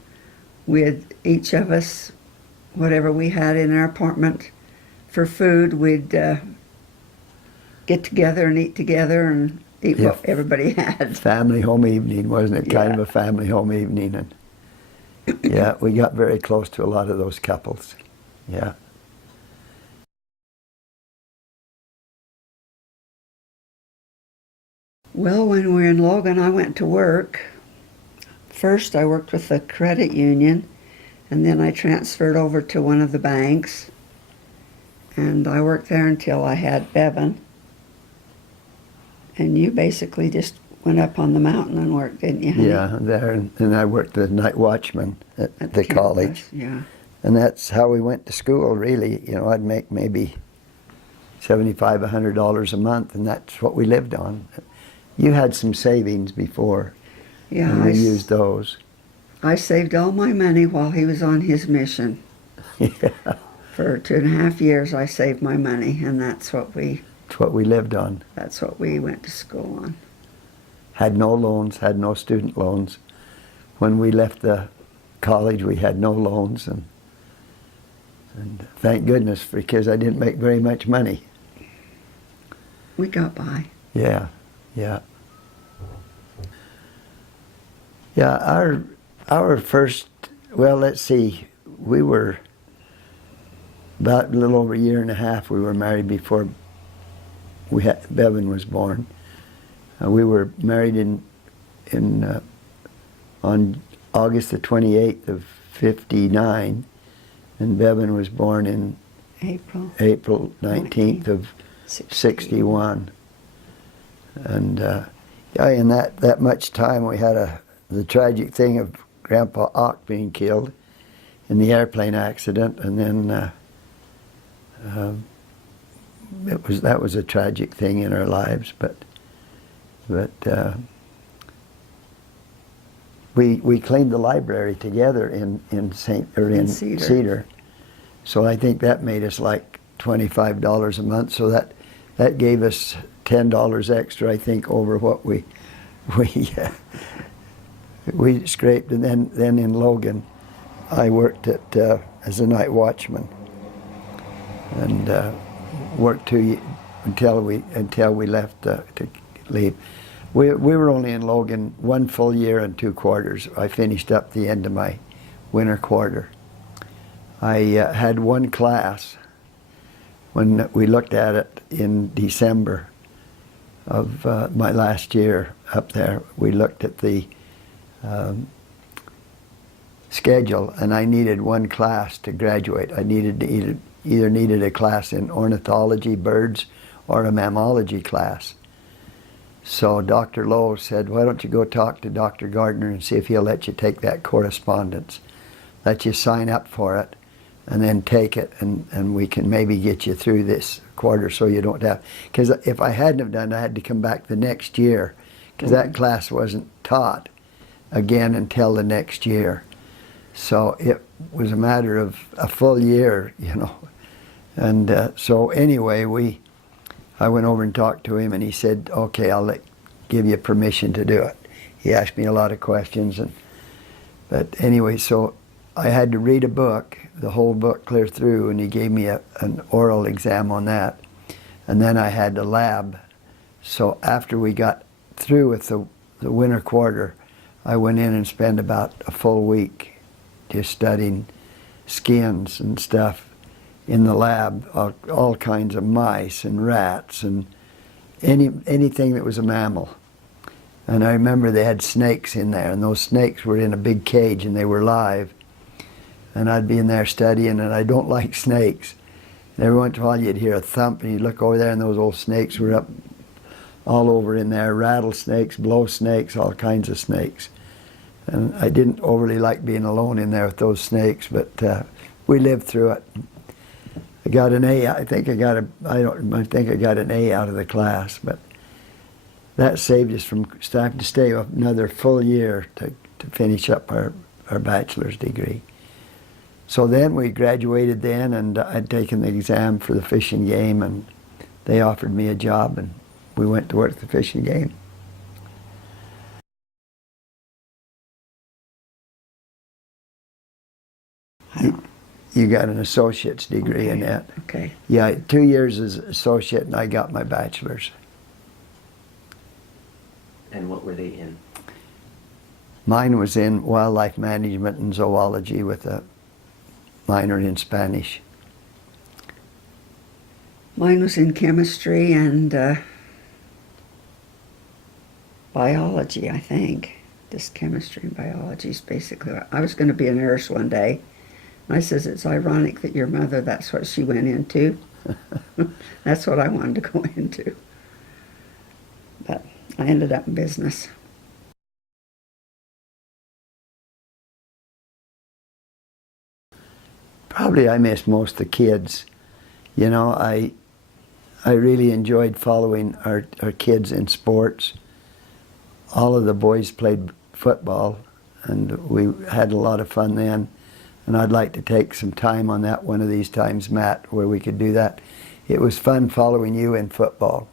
each of us, whatever we had in our apartment for food, we'd get together and eat together and eat what everybody had. Family home evening, wasn't it? Kind of a family home evening. And yeah, we got very close to a lot of those couples. Yeah. Well, when we were in Logan, I went to work. First, I worked with the credit union, and then I transferred over to one of the banks. And I worked there until I had Bevan. And you basically just went up on the mountain and worked, didn't you, honey? Yeah, there, and I worked as night watchman at the campus, college. Yeah. And that's how we went to school, really. You know, I'd make maybe $75, $100 a month, and that's what we lived on. You had some savings before, Yeah, and we used those. I saved all my money while he was on his mission. Yeah. For 2.5 years, I saved my money, and that's what we lived on. That's what we went to school on. Had no loans, had no student loans. When we left the college, we had no loans, and thank goodness, because I didn't make very much money. We got by. Yeah, yeah. Yeah, our first, well, let's see, we were about a little over a year and a half we were married before Bevan was born. We were married on August the 28th of 59, and Bevan was born in April 19th of 61. And yeah, in that much time we had the tragic thing of Grandpa Ock being killed in the airplane accident, and then that was a tragic thing in our lives, but we cleaned the library together in Cedar. So I think that made us like $25 a month. So that gave us $10 extra, I think, over what we scraped. And then in Logan, I worked as a night watchman, and worked until we left to leave. We were only in Logan 1 full year and 2 quarters. I finished up the end of my winter quarter. I had one class when we looked at it in December of my last year up there. We looked at the schedule, and I needed one class to graduate. I either needed a class in ornithology, birds, or a mammalogy class. So Dr. Lowe said, why don't you go talk to Dr. Gardner and see if he'll let you take that correspondence. Let you sign up for it, and then take it, and we can maybe get you through this quarter so you don't have, because if I hadn't have done it, I had to come back the next year, because that class wasn't taught again until the next year. So it was a matter of a full year, you know. And so anyway, I went over and talked to him, and he said, okay, I'll give you permission to do it. He asked me a lot of questions, but anyway, so I had to read a book, the whole book clear through, and he gave me an oral exam on that. And then I had the lab. So after we got through with the winter quarter, I went in and spent about a full week just studying skins and stuff in the lab, all kinds of mice and rats and anything that was a mammal. And I remember they had snakes in there, and those snakes were in a big cage and they were live. And I'd be in there studying, and I don't like snakes. And every once in a while you'd hear a thump, and you'd look over there, and those old snakes were up all over in there, rattlesnakes, blow snakes, all kinds of snakes. And I didn't overly like being alone in there with those snakes, but we lived through it. I got an A. I think I got an A out of the class, but that saved us from having to stay another full year to finish up our bachelor's degree. So then we graduated then, and I'd taken the exam for the Fish and Game, and they offered me a job, and we went to work at the Fish and Game. You got an associate's degree in that. Okay. Yeah, 2 years as associate, and I got my bachelor's. And what were they in? Mine was in wildlife management and zoology with a minor in Spanish. Mine was in chemistry and biology, I think. Just chemistry and biology is basically what I was going to be a nurse one day. And I says, it's ironic that your mother, that's what she went into. That's what I wanted to go into. But I ended up in business. Probably I miss most of the kids. You know, I really enjoyed following our kids in sports. All of the boys played football, and we had a lot of fun then. And I'd like to take some time on that one of these times, Matt, where we could do that. It was fun following you in football.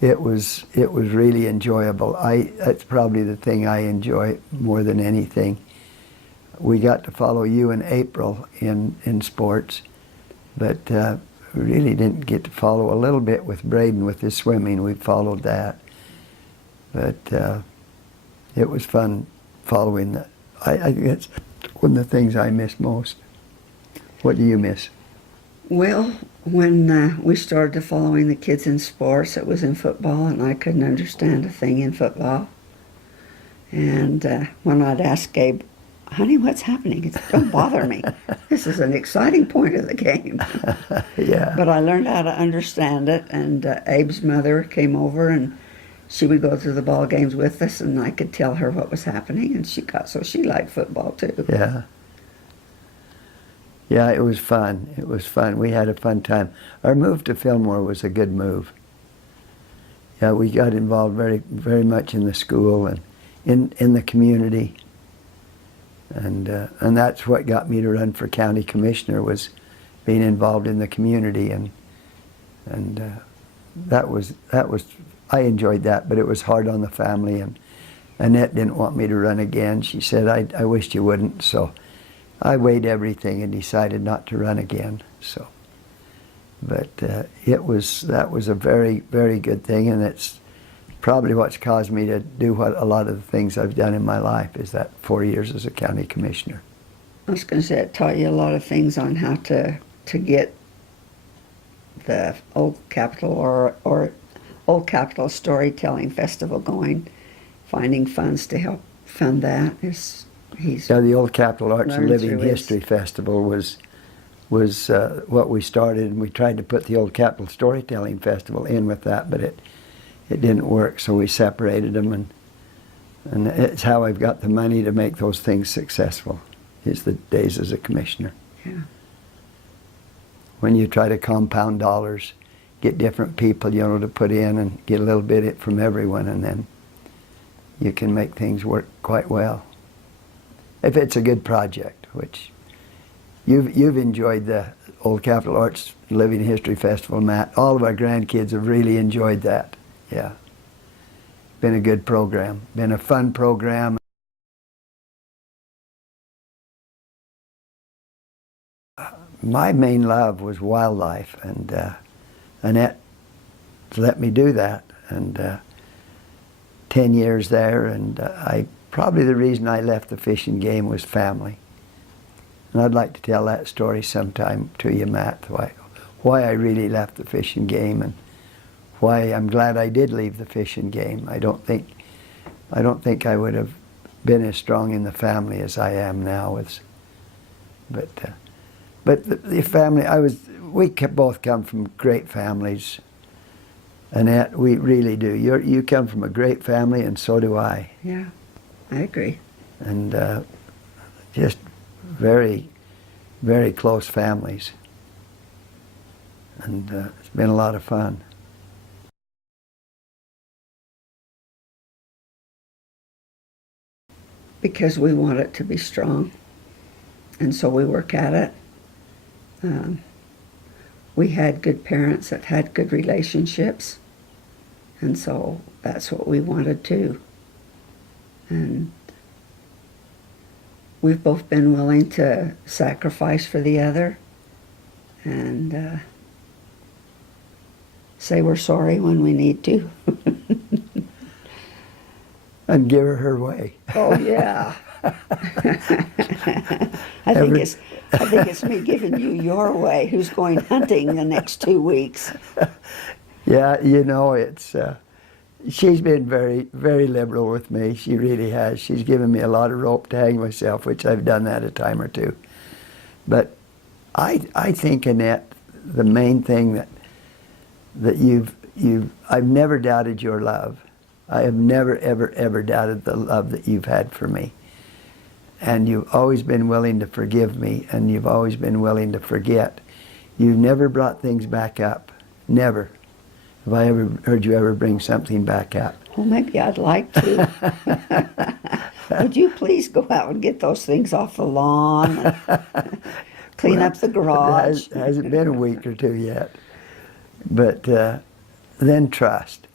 It was really enjoyable. That's probably the thing I enjoy more than anything. We got to follow you and April in sports, but really didn't get to follow a little bit with Braden with his swimming. We followed that, but it was fun following that. I think that's one of the things I miss most. What do you miss? Well, when we started following the kids in sports, it was in football, and I couldn't understand a thing in football. And when I'd ask Gabe, honey, what's happening? He said, don't bother me. This is an exciting point of the game. Yeah. But I learned how to understand it, and Abe's mother came over, and she would go to the ball games with us, and I could tell her what was happening, and she liked football too. Yeah. Yeah, it was fun. It was fun. We had a fun time. Our move to Fillmore was a good move. Yeah, we got involved very, very much in the school and in the community. And that's what got me to run for county commissioner, was being involved in the community, and that was I enjoyed that, but it was hard on the family, and Annette didn't want me to run again. She said, I wished you wouldn't, so I weighed everything and decided not to run again. So, but that was a very, very good thing, and it's probably what's caused me to do what a lot of the things I've done in my life, is that 4 years as a county commissioner. I was going to say, it taught you a lot of things on how to get the Old Capitol or Old Capitol Storytelling Festival going, finding funds to help fund that. Yeah, the Old Capitol Arts and learned Living through History Festival was what we started, and we tried to put the Old Capitol Storytelling Festival in with that, but it didn't work, so we separated them, and it's how I've got the money to make those things successful, is the days as a commissioner. Yeah. When you try to compound dollars, get different people, to put in, and get a little bit from everyone, and then you can make things work quite well. If it's a good project, which you've enjoyed the Old Capitol Arts Living History Festival, Matt. All of our grandkids have really enjoyed that. Yeah. Been a good program. Been a fun program. My main love was wildlife, and Annette let me do that, and 10 years there, and probably the reason I left the fishing game was family. And I'd like to tell that story sometime to you, Matt, why I really left the fishing game, and why I'm glad I did leave the fishing game. I don't think I would have been as strong in the family as I am now. But the family, we both come from great families. Annette, we really do. You come from a great family, and so do I. Yeah, I agree. And just very, very close families. And it's been a lot of fun. Because we want it to be strong, and so we work at it. We had good parents that had good relationships, and so that's what we wanted too. And we've both been willing to sacrifice for the other, and say we're sorry when we need to. And give her way. Oh yeah. I think it's me giving you your way. Who's going hunting the next 2 weeks? Yeah, it's She's been very, very liberal with me. She really has. She's given me a lot of rope to hang myself, which I've done that a time or two. But I think, Annette, the main thing that I've never doubted your love. I have never, ever, ever doubted the love that you've had for me. And you've always been willing to forgive me, and you've always been willing to forget. You've never brought things back up. Never. Have I ever heard you ever bring something back up? Well, maybe I'd like to. Would you please go out and get those things off the lawn? And clean up the garage. It hasn't been a week or two yet. But then trust.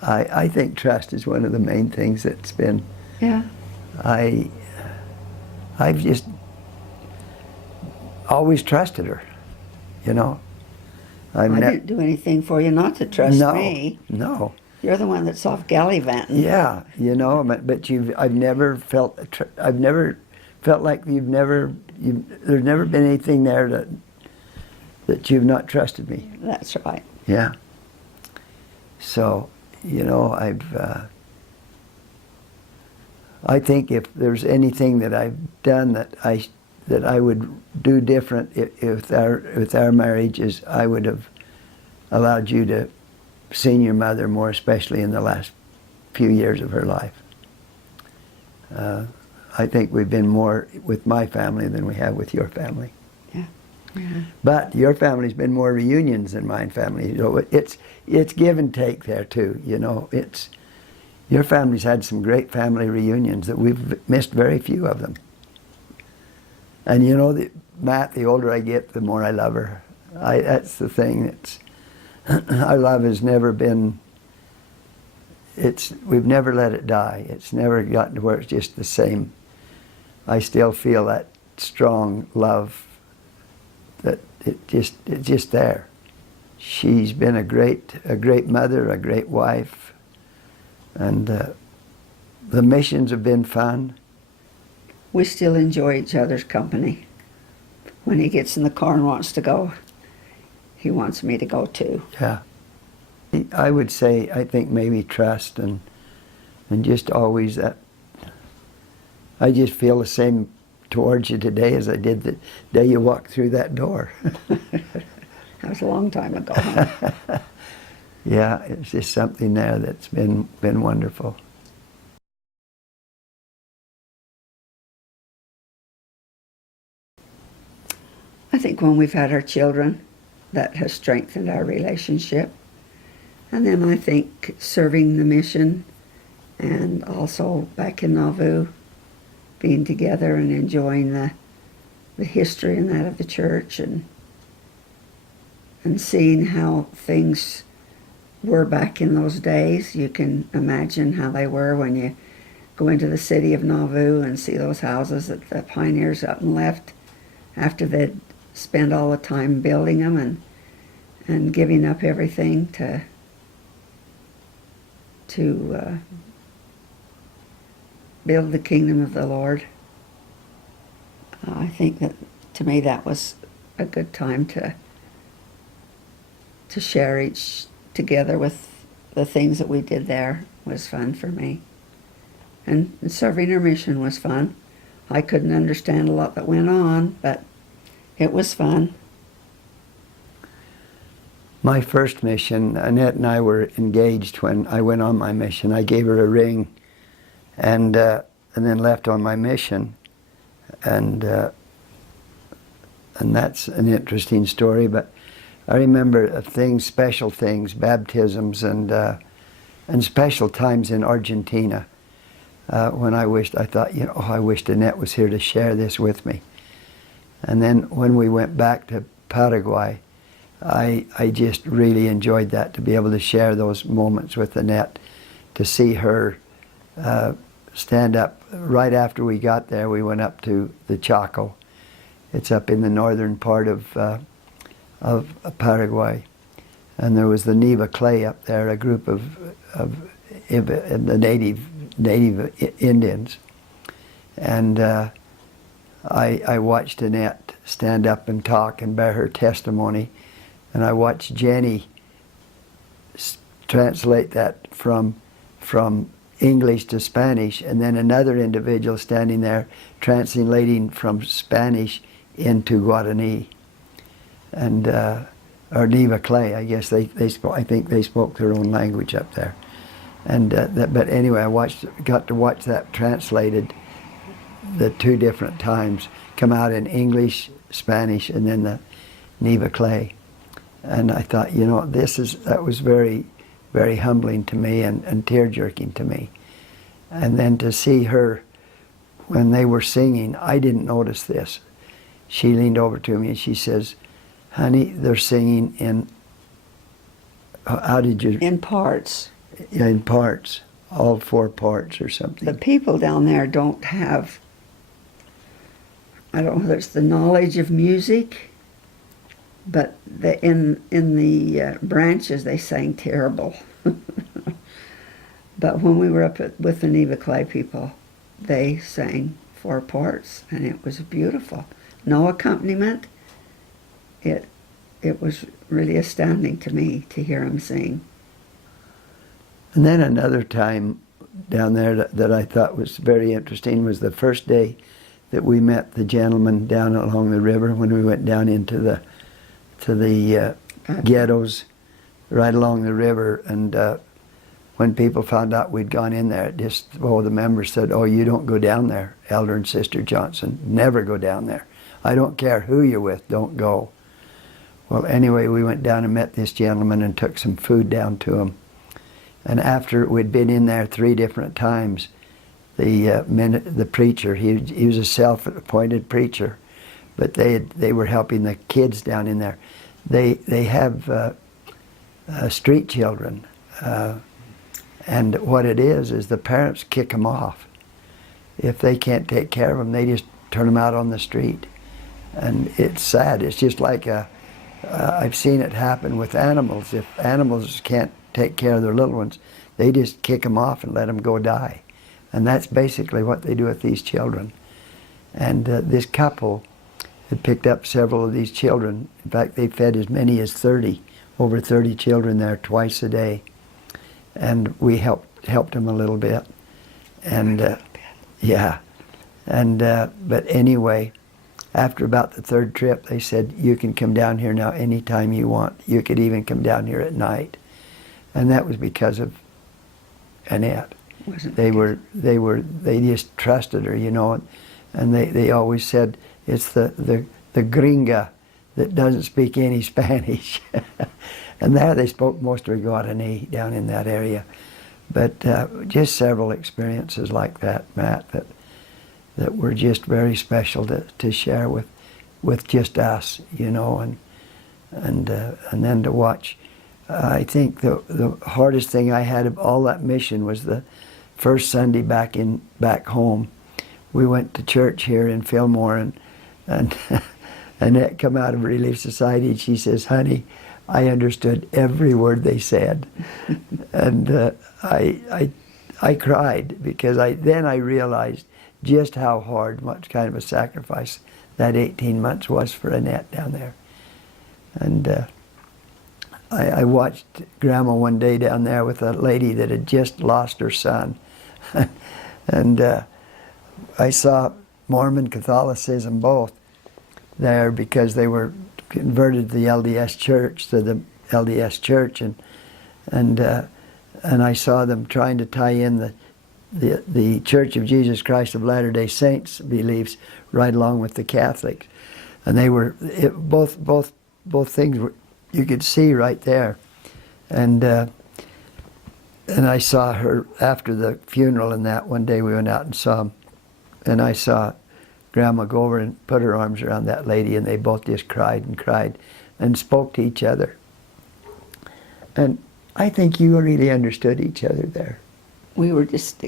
I think trust is one of the main things that's been... Yeah. I've just always trusted her, you know. I didn't do anything for you not to trust me. No. You're the one that's off gallivanting. Yeah, you know, but I've never felt like there's never been anything there that you've not trusted me. That's right. Yeah. So, you know, I think if there's anything that I've done that I would do different with our marriage, is I would have allowed you to see your mother more, especially in the last few years of her life. I think we've been more with my family than we have with your family. Yeah. Yeah. But your family's been more reunions than my family. You know, it's give and take there too. You know, your family's had some great family reunions that we've missed very few of them. And you know, Matt, the older I get, the more I love her. That's the thing. Our love has never been. We've never let it die. It's never gotten to where it's just the same. I still feel that strong love. That it's just there. She's been a great mother, a great wife, and the missions have been fun. We still enjoy each other's company. When he gets in the car and wants to go, he wants me to go too. Yeah. I would say, I think maybe trust and just always that. I just feel the same towards you today as I did the day you walked through that door. That was a long time ago. Huh? Yeah, it's just something there that's been wonderful. I think when we've had our children, that has strengthened our relationship. And then I think serving the mission, and also back in Nauvoo, being together and enjoying the history and that of the church, and seeing how things were back in those days. You can imagine how they were when you go into the city of Nauvoo and see those houses that the pioneers up and left after they'd spent all the time building them and giving up everything to build the kingdom of the Lord. I think that, to me, that was a good time to share each together with the things that we did there. Was fun for me. And serving our mission was fun. I couldn't understand a lot that went on, but it was fun. My first mission, Annette and I were engaged when I went on my mission. I gave her a ring and then left on my mission. And that's an interesting story, but I remember things, special things, baptisms and special times in Argentina when I thought, you know, I wished Annette was here to share this with me. And then when we went back to Paraguay, I just really enjoyed that, to be able to share those moments with Annette, to see her stand up. Right after we got there, we went up to the Chaco. It's up in the northern part of Paraguay. And there was the Neva Clay up there, a group of the native Indians. And I watched Annette stand up and talk and bear her testimony. And I watched Jenny translate that from English to Spanish, and then another individual standing there translating from Spanish into Guarani, and or Neva Clay. I guess they spoke. I think they spoke their own language up there, and but anyway, got to watch that translated the two different times come out in English, Spanish, and then the Neva Clay, and I thought, that was very, very humbling to me and tear-jerking to me. And then to see her, when they were singing, I didn't notice this. She leaned over to me and she says, "Honey, they're singing in," how did you? In parts. In parts, all 4 parts or something. The people down there don't have, I don't know whether it's the knowledge of music, but in the branches they sang terrible. But when we were up with the Neva Clay people, they sang 4 parts, and it was beautiful. No accompaniment. It was really astounding to me to hear them sing. And then another time down there that I thought was very interesting was the first day that we met the gentleman down along the river when we went down into the ghettos right along the river, and when people found out we'd gone in there, the members said, "Oh, you don't go down there, Elder and Sister Johnson. Never go down there. I don't care who you're with, don't go." Well, anyway, we went down and met this gentleman and took some food down to him. And after we'd been in there 3 different times, the preacher, he was a self-appointed preacher, but they were helping the kids down in there. They have street children, and what it is the parents kick them off. If they can't take care of them, they just turn them out on the street, and it's sad. It's just like I've seen it happen with animals. If animals can't take care of their little ones, they just kick them off and let them go die. And that's basically what they do with these children. And this couple had picked up several of these children. In fact, they fed as many as 30, over 30 children there twice a day. And we helped them a little bit. And yeah. And but anyway, after about the 3rd trip, they said, "You can come down here now anytime you want. You could even come down here at night." And that was because of Annette. They just trusted her, and they always said it's the gringa that doesn't speak any Spanish. And there they spoke most of Guarani down in that area. But just several experiences like that, Matt, that were just very special to share with just us, and then to watch. I think the hardest thing I had of all that mission was the first Sunday back home. We went to church here in Fillmore, and Annette come out of Relief Society, and she says, "Honey, I understood every word they said." And I cried, because then I realized just how hard, what kind of a sacrifice that 18 months was for Annette down there. And I watched Grandma one day down there with a lady that had just lost her son. And I saw Mormon Catholicism both there, because they were converted to the LDS Church, and I saw them trying to tie in the Church of Jesus Christ of Latter-day Saints beliefs right along with the Catholics, and they were both things were, you could see right there. And I saw her after the funeral, and that one day we went out and saw them, and I saw Grandma go over and put her arms around that lady, and they both just cried and cried and spoke to each other. And I think you really understood each other there. We were just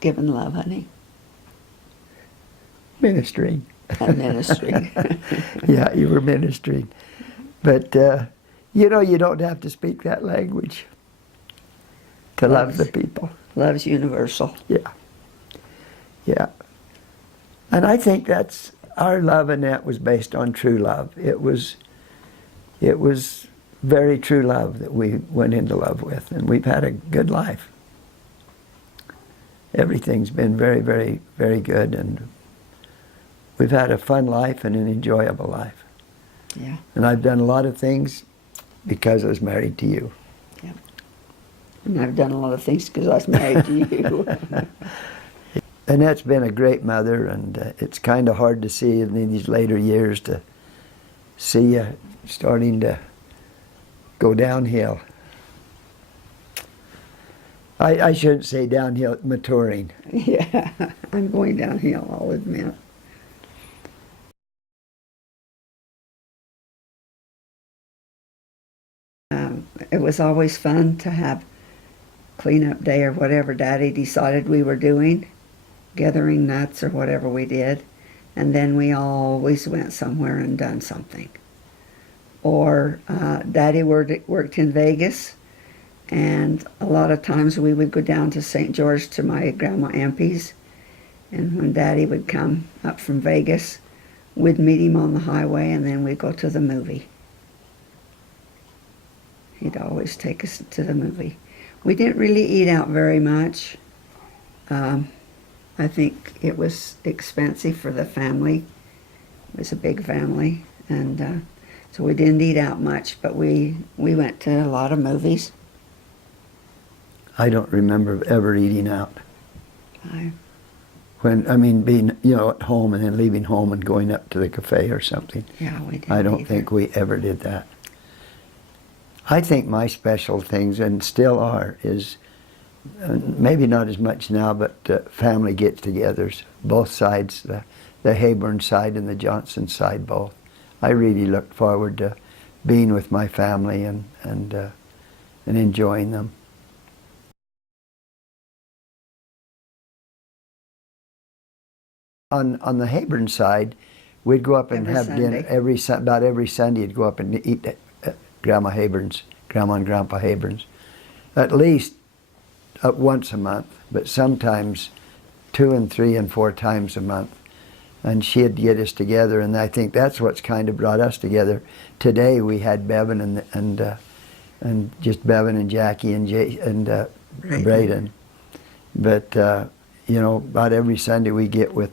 giving love, honey. Ministering. And ministering. Yeah, you were ministering. But, you don't have to speak that language to love the people. Love's universal. Yeah. Yeah. And I think that's, our love, Annette, was based on true love. It was very true love that we went into love with, and we've had a good life. Everything's been very, very, very good, and we've had a fun life and an enjoyable life. Yeah. And I've done a lot of things because I was married to you. Yeah. And I've done a lot of things because I was married to you. Annette's been a great mother, and it's kind of hard to see in these later years to see you starting to go downhill. I shouldn't say downhill, maturing. Yeah, I'm going downhill, I'll admit. It was always fun to have cleanup day or whatever Daddy decided we were doing, gathering nuts or whatever we did, and then we always went somewhere and done something. Or Daddy worked in Vegas, and a lot of times we would go down to St. George to my Grandma Ampy's, and when Daddy would come up from Vegas, we'd meet him on the highway, and then we'd go to the movie. He'd always take us to the movie. We didn't really eat out very much. I think it was expensive for the family. It was a big family, and so we didn't eat out much, but we went to a lot of movies. I don't remember ever eating out. I Being, at home and then leaving home and going up to the cafe or something. Yeah, we didn't I don't either. think we ever did that. I think my special things, and still are, is maybe not as much now, but family get-togethers, both sides, the Hayburn side and the Johnson side both. I really look forward to being with my family and enjoying them. On the Hayburn side, we'd go up and Every have dinner Sunday. about every Sunday. You'd go up and eat at Grandma and Grandpa Hayburn's, at least once a month, but sometimes 2 and 3 and 4 times a month. And she'd get us together, and I think that's what's kind of brought us together. Today we had Bevan and just Bevan and Jackie and Braden. But about every Sunday we get with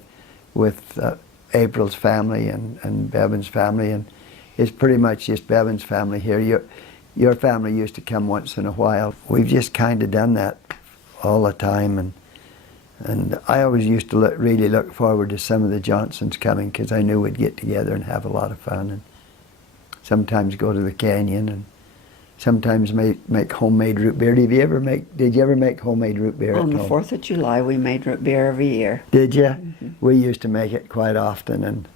April's family and Bevan's family, and it's pretty much just Bevan's family here. Your family used to come once in a while. We've just kind of done that all the time, and I always used to really look forward to some of the Johnsons coming, because I knew we'd get together and have a lot of fun, and sometimes go to the canyon, and sometimes make homemade root beer. Did you ever make homemade root beer On at the home? 4th of July, we made root beer every year. Did you? Mm-hmm. We used to make it quite often, and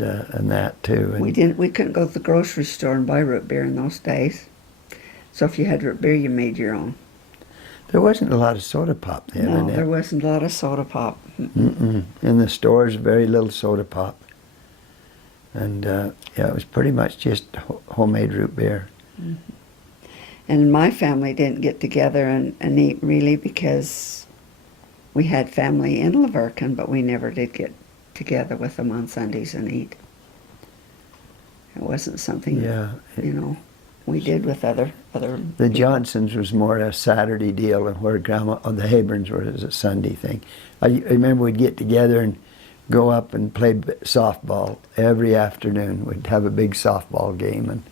that too. And We couldn't go to the grocery store and buy root beer in those days. So if you had root beer, you made your own. there wasn't a lot of soda pop then. No, Annette. there wasn't a lot of soda pop. In the stores, very little soda pop. And it was pretty much just homemade root beer. Mm-hmm. And my family didn't get together and eat really, because we had family in Laverton, but we never did get together with them on Sundays and eat. It wasn't something, we did with other The people. Johnsons was more a Saturday deal, and where Grandma, the Hayburns was a Sunday thing. I remember we'd get together and go up and play softball every afternoon. We'd have a big softball game,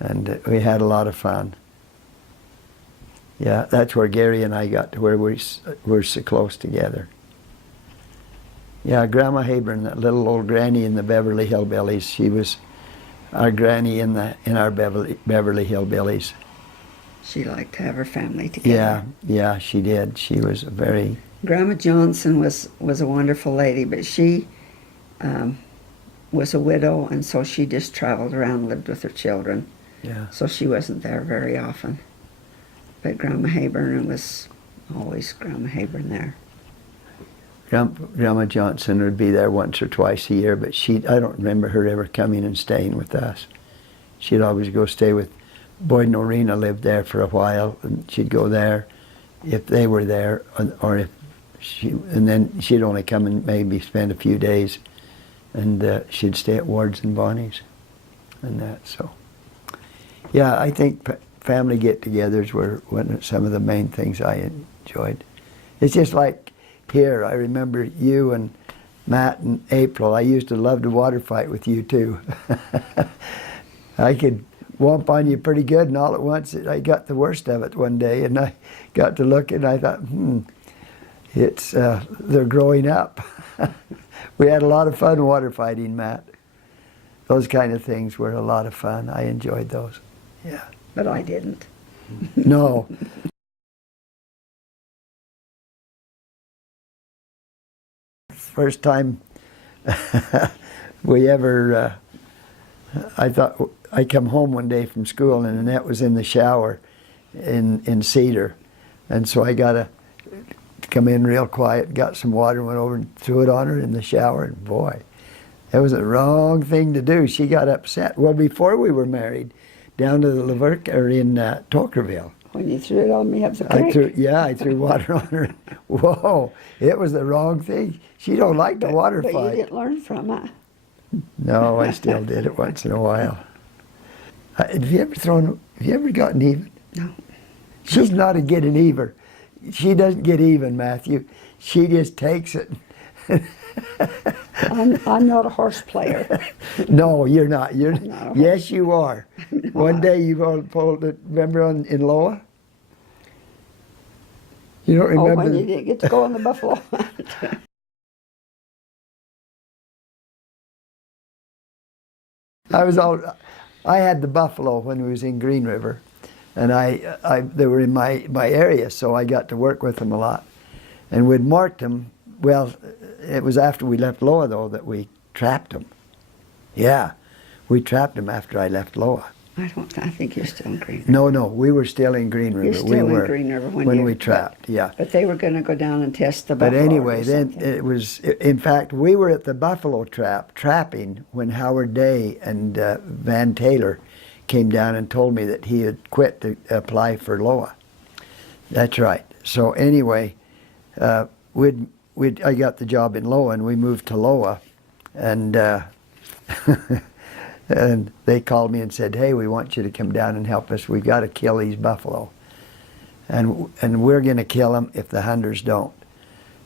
and we had a lot of fun. Yeah, that's where Gary and I got to where we're so close together. Yeah, Grandma Hayburn, that little old granny in the Beverly Hillbillies, she was our granny in our Beverly Hillbillies. She liked to have her family together. Yeah, she did. She was a very... Grandma Johnson was a wonderful lady, but she was a widow, and so she just traveled around and lived with her children. Yeah. So she wasn't there very often. But Grandma Hayburn, was always Grandma Hayburn there. Grandma Johnson would be there once or twice a year, but I don't remember her ever coming and staying with us. She'd always go stay with... Boyd and Orena lived there for a while, and she'd go there if they were there, or if and then she'd only come and maybe spend a few days, and she'd stay at Ward's and Bonnie's and that. So Yeah, I think family get-togethers were some of the main things I enjoyed. It's just like here. I remember you and Matt and April. I used to love to water fight with you too. I could whomp on you pretty good, and all at once I got the worst of it one day, and I got to look and I thought, it's they're growing up. We had a lot of fun water fighting, Matt. Those kind of things were a lot of fun. I enjoyed those. Yeah. But I didn't. No. First time we ever, I thought, I come home one day from school and Annette was in the shower in Cedar. And so I got to come in real quiet, got some water, went over and threw it on her in the shower. And boy, that was the wrong thing to do. She got upset. Well, before we were married, down to the Laverque, or in Tokerville. When you threw it on me up the I creek. I threw water on her. Whoa, it was the wrong thing. She don't like to water But fight. you didn't learn from it. No, I still did it once in a while. Have you ever gotten even? No. She's not a getting even. She doesn't get even, Matthew. She just takes it. I'm not a horse player. No, you're not. not a Yes, you are. One day you pulled it. Remember in Loa? You don't remember? Oh, when you didn't get to go on the buffalo hunt. I had the buffalo when we was in Green River, and they were in my area, so I got to work with them a lot, and we'd marked them. Well, it was after we left Loa though that we trapped them. Yeah, we trapped them after I left Loa. I think you're still in Green River. No, we were still in Green River. You're still we in were, Green River when we trapped. Yeah. But they were going to go down and test the But buffalo. anyway, or then something. it was, in fact, we were at the buffalo trapping when Howard Day and Van Taylor came down and told me that he had quit to apply for Loa. That's right. So anyway, I got the job in Loa, and we moved to Loa, and and they called me and said, "Hey, we want you to come down and help us. We've got to kill these buffalo, and we're going to kill them if the hunters don't."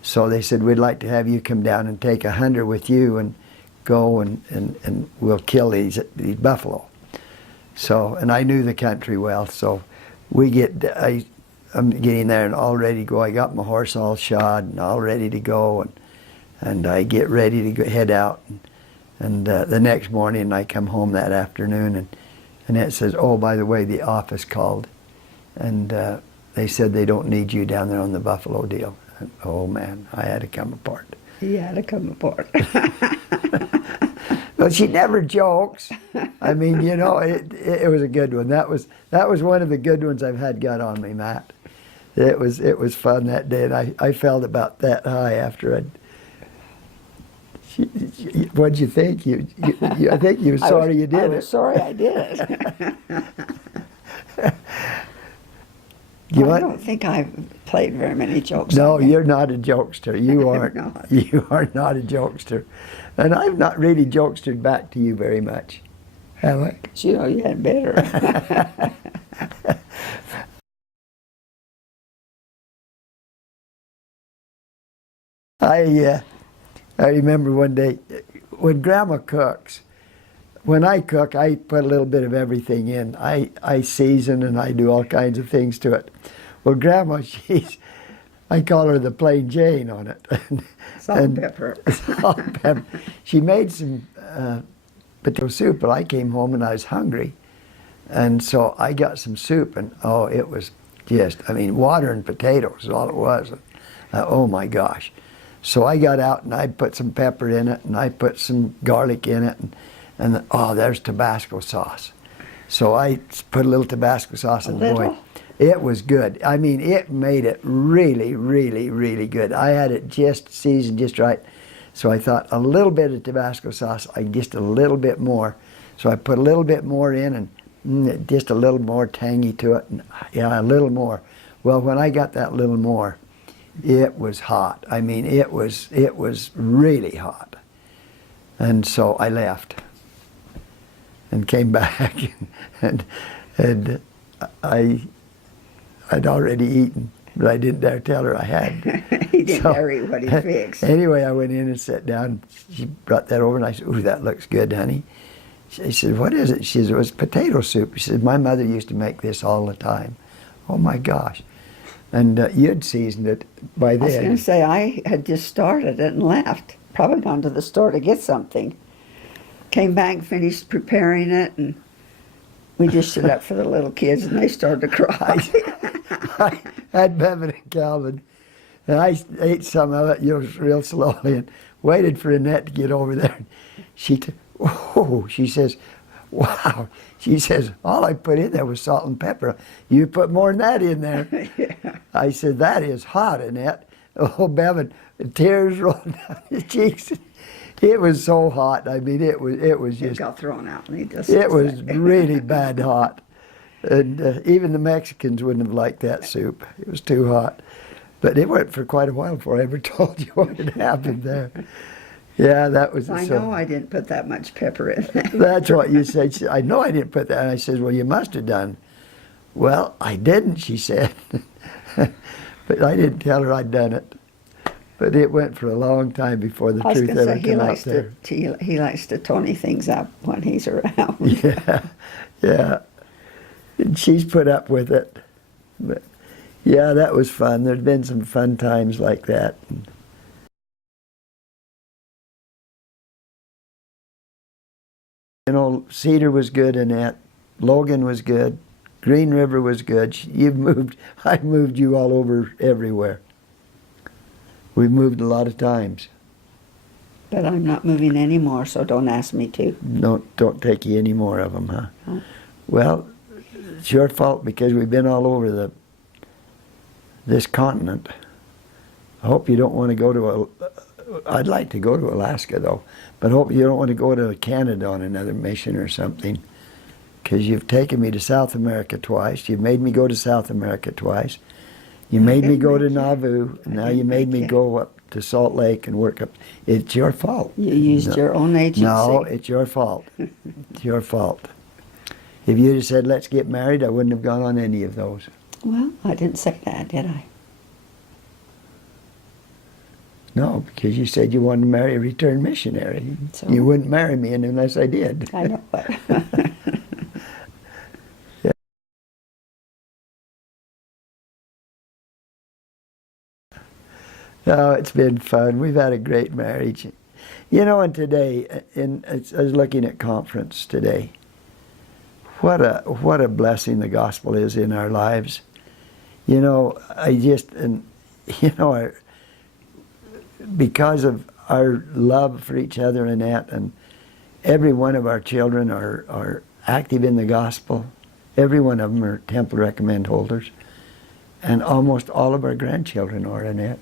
So they said, "We'd like to have you come down and take a hunter with you and go and we'll kill these buffalo." So, and I knew the country well, so I'm getting there and all ready to go. I got my horse all shod and all ready to go, and I get ready to head out. And the next morning I come home that afternoon, and it says, "Oh, by the way, the office called, and they said they don't need you down there on the buffalo deal." And, oh man, I had to come apart. You had to come apart. Well, she never jokes. I mean, you know, it was a good one. That was one of the good ones I've had got on me, Matt. It was fun that day, and I felt about that high after I'd. What'd you think? I think you were sorry you did it. I was sorry I did it. I don't think I've played very many jokes. No, like that. you're not a jokester. You aren't. not. You are not a jokester. And I've not really jokestered back to you very much, have I? But you know, you had better. I remember one day when Grandma cooks. When I cook, I put a little bit of everything in. I season and I do all kinds of things to it. Well, Grandma, I call her the plain Jane on it. Salt and pepper. Salt and pepper. She made some potato soup, but I came home and I was hungry. And so I got some soup, and oh, it was just, I mean, water and potatoes is all it was. Oh my gosh. So I got out and I put some pepper in it, and I put some garlic in it, and oh, there's Tabasco sauce. So I put a little Tabasco sauce in the boy. It was good. I mean, it made it really, really, really good. I had it just seasoned just right. So I thought a little bit of Tabasco sauce, just a little bit more. So I put a little bit more in, and just a little more tangy to it. And yeah, a little more. Well, when I got that little more, it was hot. I mean, it was really hot. And so I left and came back, and And I'd already eaten, but I didn't dare tell her I had. He didn't dare eat what he fixed. Anyway, I went in and sat down. She brought that over, and I said, "Ooh, that looks good, honey." She said, "What is it?" She said, "It was potato soup." She said, "My mother used to make this all the time." Oh my gosh. And you'd seasoned it by then. I was going to say, I had just started it and left. Probably gone to the store to get something. Came back, finished preparing it, and we dished it up for the little kids, and they started to cry. I had Bevan and Calvin, and I ate some of it, real slowly, and waited for Annette to get over there. She says, "Wow." She says, "All I put in there was salt and pepper. You put more than that in there." Yeah. I said, "That is hot, Annette." Oh, Bevan, tears rolling down his cheeks. It was so hot. I mean, it was It just, got thrown out, and he just. it was really bad hot. And even the Mexicans wouldn't have liked that soup. It was too hot. But it went for quite a while before I ever told you what had happened there. Yeah, that was. I know I didn't put that much pepper in there. That's what you said. She said, "I know I didn't put that." And I said, "Well, you must have done." "Well, I didn't," she said. But I didn't tell her I'd done it. But it went for a long time before the I was truth going to ever say, came out there. he likes to Tony things up when he's around. Yeah, yeah. And she's put up with it. But yeah, that was fun. There's been some fun times like that. You know, Cedar was good, Annette. Logan was good. Green River was good. I've moved you all over everywhere. We've moved a lot of times. But I'm not moving anymore, so don't ask me to. Don't take you any more of them, huh? No. Well, it's your fault because we've been all over this continent. I hope you don't want to go to I'd like to go to Alaska though, but hope you don't want to go to Canada on another mission or something, because you've taken me to South America twice. You've made me go to South America twice. You made me go to Nauvoo, and now you made me go up to Salt Lake and work up. It's your fault. You used your own agency. No, it's your fault. It's your fault. If you'd have said, "Let's get married," I wouldn't have gone on any of those. Well, I didn't say that, did I? No, because you said you wanted to marry a returned missionary. So- You wouldn't marry me unless I did. I know, but No, it's been fun. We've had a great marriage. You know, and today, I was looking at conference today. What a blessing the gospel is in our lives. You know, because of our love for each other, Annette, and every one of our children are active in the gospel. Every one of them are Temple Recommend holders. And almost all of our grandchildren are, Annette.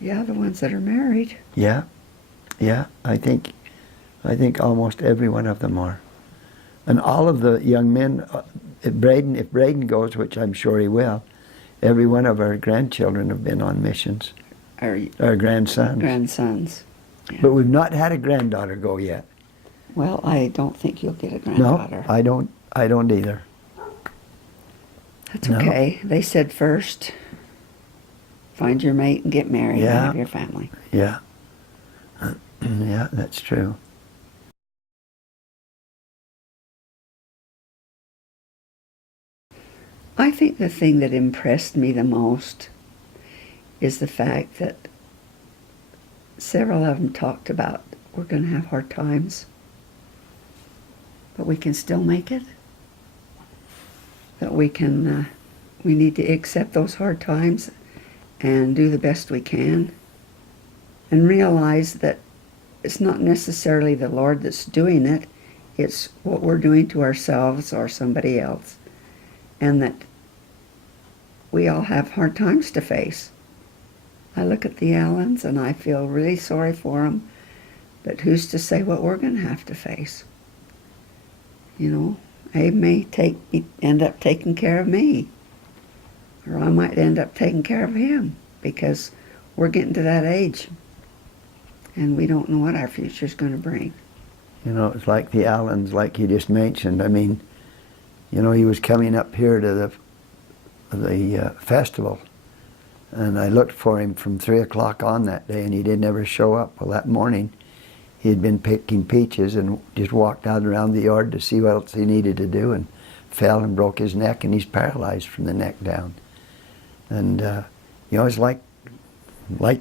yeah, the ones that are married. Yeah, I think almost every one of them are. And all of the young men, if Braden goes, which I'm sure he will, every one of our grandchildren have been on missions. Our grandsons. Grandsons. Yeah. But we've not had a granddaughter go yet. Well, I don't think you'll get a granddaughter. No, I don't either. That's No. okay. They said first, find your mate and get married and Yeah. have your family. Yeah. Yeah, that's true. I think the thing that impressed me the most is the fact that several of them talked about we're going to have hard times, but we can still make it. That we need to accept those hard times and do the best we can, and realize that it's not necessarily the Lord that's doing it, it's what we're doing to ourselves or somebody else, and that we all have hard times to face. I look at the Allens and I feel really sorry for them, but who's to say what we're going to have to face? You know, Abe may end up taking care of me, or I might end up taking care of him, because we're getting to that age and we don't know what our future's going to bring. You know, it's like the Allens, like you just mentioned. I mean, You know, he was coming up here to the festival, and I looked for him from 3 o'clock on that day, and he didn't ever show up. Well, that morning, he had been picking peaches and just walked out around the yard to see what else he needed to do, and fell and broke his neck, and he's paralyzed from the neck down. And you know, it's like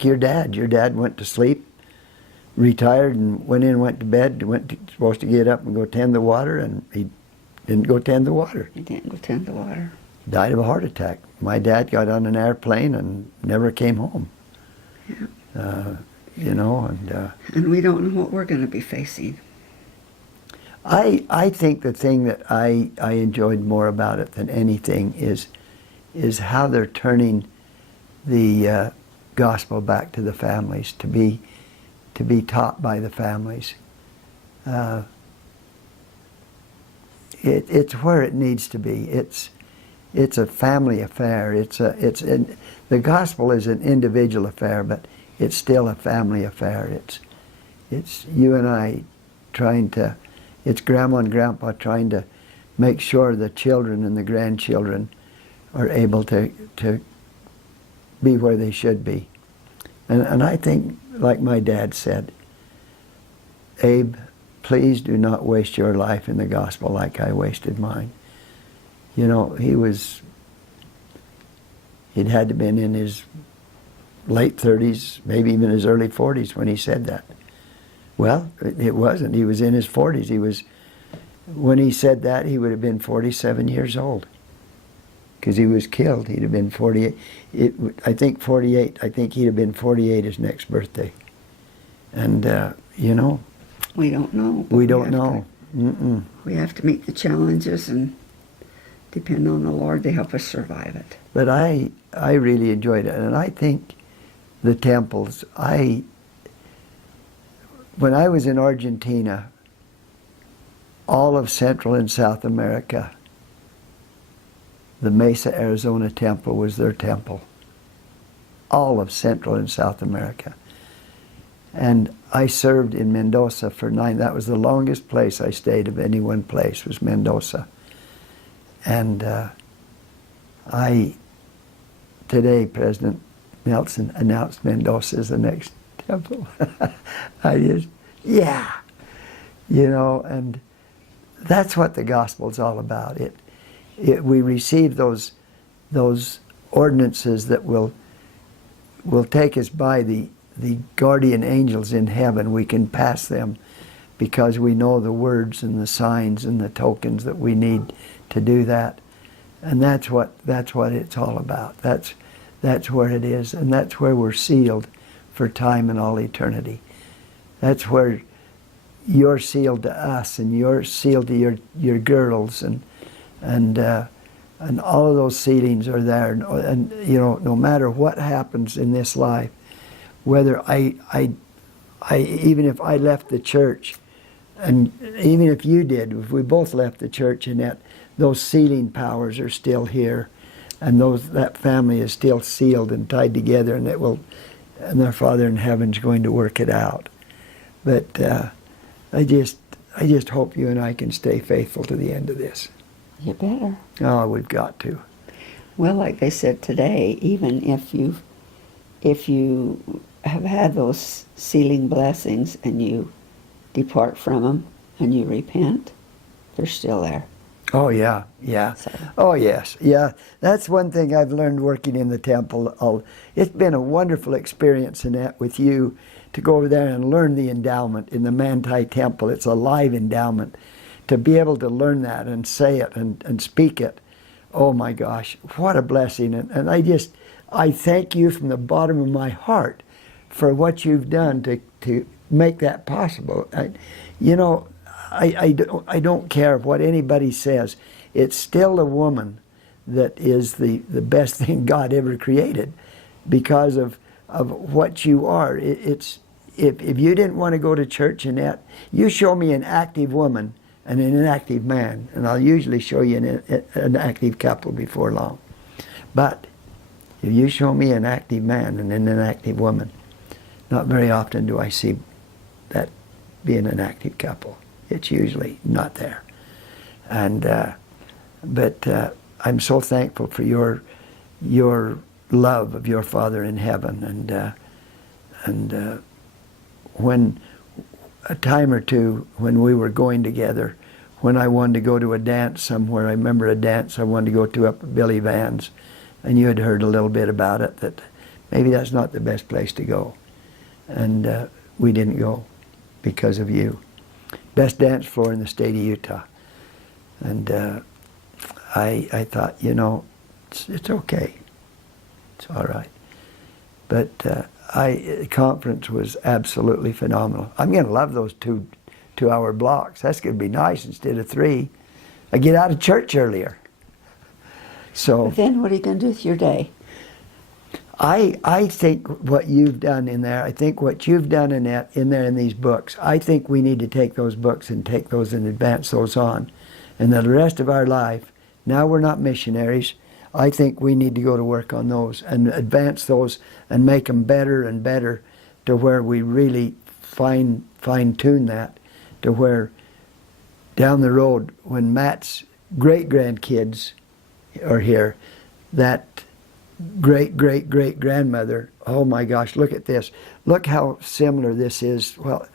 your dad. Your dad went to sleep, retired, and went in and went to bed. Supposed to get up and go tend the water, and he didn't go tend the water. He didn't go tend the water. Died of a heart attack. My dad got on an airplane and never came home. Yeah. You know, and we don't know what we're going to be facing. I think the thing that I enjoyed more about it than anything is how they're turning the gospel back to the families, to be taught by the families. It's where it needs to be. It's a family affair. The gospel is an individual affair, but it's still a family affair. It's you and I trying to. It's Grandma and Grandpa trying to make sure the children and the grandchildren are able to be where they should be. And I think, like my dad said, Abe, please do not waste your life in the gospel like I wasted mine. You know, he'd had to been in his late 30s, maybe even his early 40s when he said that. Well, it wasn't. He was in his 40s. When he said that, he would have been 47 years old. Because he was killed. He'd have been 48. I think 48. I think he'd have been 48 his next birthday. And, you know. We don't know. We don't know. We have to meet the challenges and depend on the Lord to help us survive it. But I really enjoyed it. And I think the temples, when I was in Argentina, all of Central and South America, the Mesa, Arizona temple was their temple. All of Central and South America. And I served in Mendoza for 9. That was the longest place I stayed of any one place, was Mendoza. And today, President Nelson announced Mendoza as the next temple. Yeah. You know, and that's what the gospel's all about. We receive those ordinances that will take us by the guardian angels in heaven. We can pass them because we know the words and the signs and the tokens that we need to do that. And that's what it's all about. That's where it is, and that's where we're sealed for time and all eternity. That's where you're sealed to us, and you're sealed to your girls, and all of those sealings are there. And you know, no matter what happens in this life, whether I even if I left the church, and even if you did, if we both left the church, and those sealing powers are still here, and that family is still sealed and tied together, and and their Father in heaven's going to work it out. But I just hope you and I can stay faithful to the end of this. You better. Oh, we've got to. Well, like they said today, even if you have had those sealing blessings and you depart from them and you repent, they're still there. Oh, yeah. So. Oh, yes. Yeah, that's one thing I've learned working in the temple. It's been a wonderful experience, Annette, with you to go over there and learn the endowment in the Manti Temple. It's a live endowment. To be able to learn that and say it and speak it, oh my gosh, what a blessing. And I thank you from the bottom of my heart for what you've done to make that possible. I don't care what anybody says. It's still a woman that is the best thing God ever created because of what you are. If you didn't want to go to church, Annette, you show me an active woman and an inactive man, and I'll usually show you an active couple before long. But if you show me an active man and an inactive woman, not very often do I see that being an active couple. It's usually not there. And But I'm so thankful for your love of your Father in heaven, and when a time or two when we were going together, when I wanted to go to a dance somewhere, I remember a dance I wanted to go to up at Billy Van's, and you had heard a little bit about it, that maybe that's not the best place to go. And we didn't go because of you. Best dance floor in the state of Utah. And I thought, it's okay. It's all right. But the conference was absolutely phenomenal. I'm going to love those two-hour blocks. That's going to be nice instead of 3. I get out of church earlier. So But then what are you going to do with your day? I think what you've done in there, I think what you've done in there in these books, I think we need to take those books and take those and advance those on. And the rest of our life, now we're not missionaries, I think we need to go to work on those and advance those and make them better and better to where we really fine-tune that, to where down the road, when Matt's great-grandkids are here, that great-great-great-grandmother, oh my gosh, look at this. Look how similar this is. Well,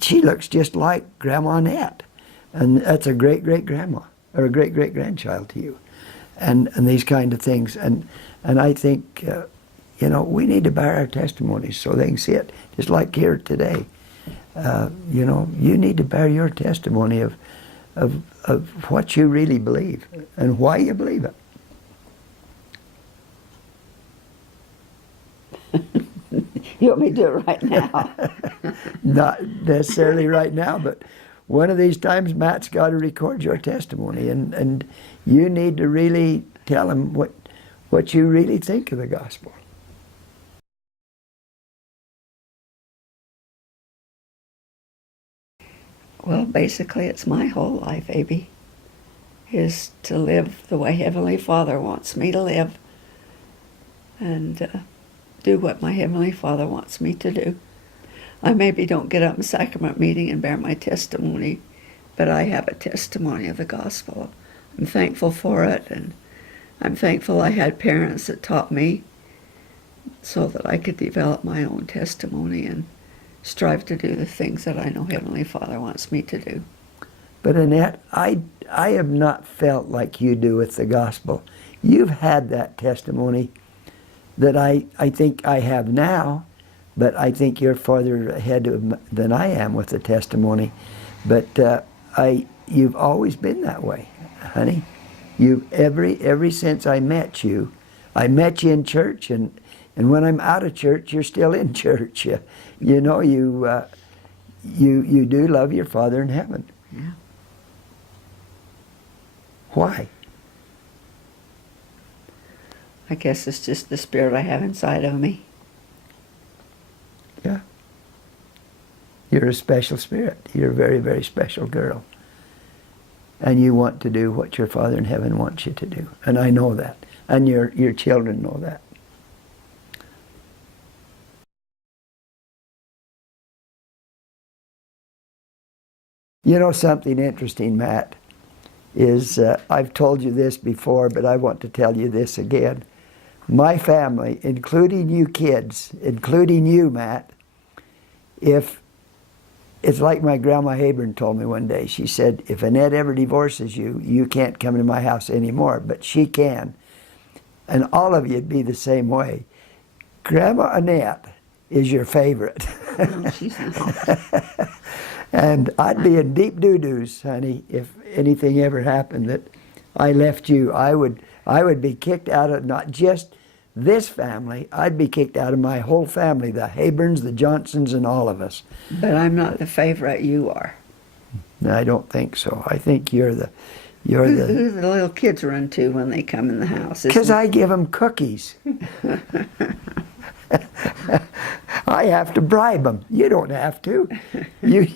she looks just like Grandma Annette. And that's a great-great-grandma, or a great-great-grandchild to you. And these kind of things. And I think, we need to bear our testimonies so they can see it. Just like here today. You need to bear your testimony of what you really believe and why you believe it. You want me to do it right now? Not necessarily right now, but one of these times Matt's got to record your testimony, and you need to really tell him what you really think of the gospel. Well, basically it's my whole life, Abe, is to live the way Heavenly Father wants me to live, and do what my Heavenly Father wants me to do. I maybe don't get up in sacrament meeting and bear my testimony, but I have a testimony of the gospel. I'm thankful for it, and I'm thankful I had parents that taught me so that I could develop my own testimony and strive to do the things that I know Heavenly Father wants me to do. But Annette, I have not felt like you do with the gospel. You've had that testimony that I think I have now, but I think you're farther ahead than I am with the testimony. But you've always been that way, honey. Ever since I met you in church, and when I'm out of church, you're still in church. You do love your Father in heaven. Yeah. Why? I guess it's just the spirit I have inside of me. Yeah. You're a special spirit. You're a very, very special girl. And you want to do what your Father in heaven wants you to do. And I know that. And your children know that. You know something interesting, Matt, is I've told you this before, but I want to tell you this again. My family, including you kids, including you, Matt, if it's like my grandma Habern told me one day. She said, if Annette ever divorces you, you can't come to my house anymore, but she can. And all of you'd be the same way. Grandma Annette is your favorite. No, she's not. And I'd be in deep doo-doos, honey, if anything ever happened that I left you. I would be kicked out of not just this family, I'd be kicked out of my whole family, the Haberns, the Johnsons, and all of us. But I'm not the favorite, you are. No, I don't think so. I think you're the... Who the little kids run to when they come in the house? Because I give them cookies. I have to bribe them. You don't have to. You're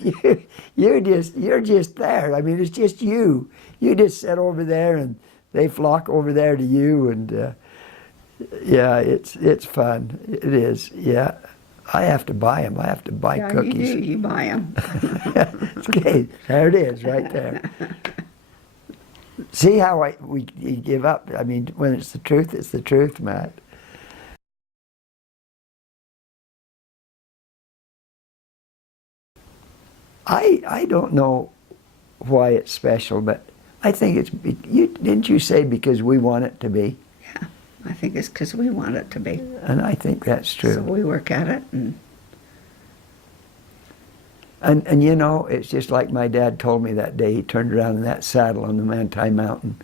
just there. I mean, it's just you. You just sit over there, and they flock over there to you, and yeah, it's fun. It is. Yeah, I have to buy them. I have to buy cookies. You do. You buy them. Okay, there it is, right there. See how you give up? I mean, when it's the truth, Matt. I don't know why it's special, but I think it's, didn't you say because we want it to be? Yeah, I think it's because we want it to be. And I think that's true. So we work at it. And you know, it's just like my dad told me that day. He turned around in that saddle on the Manti Mountain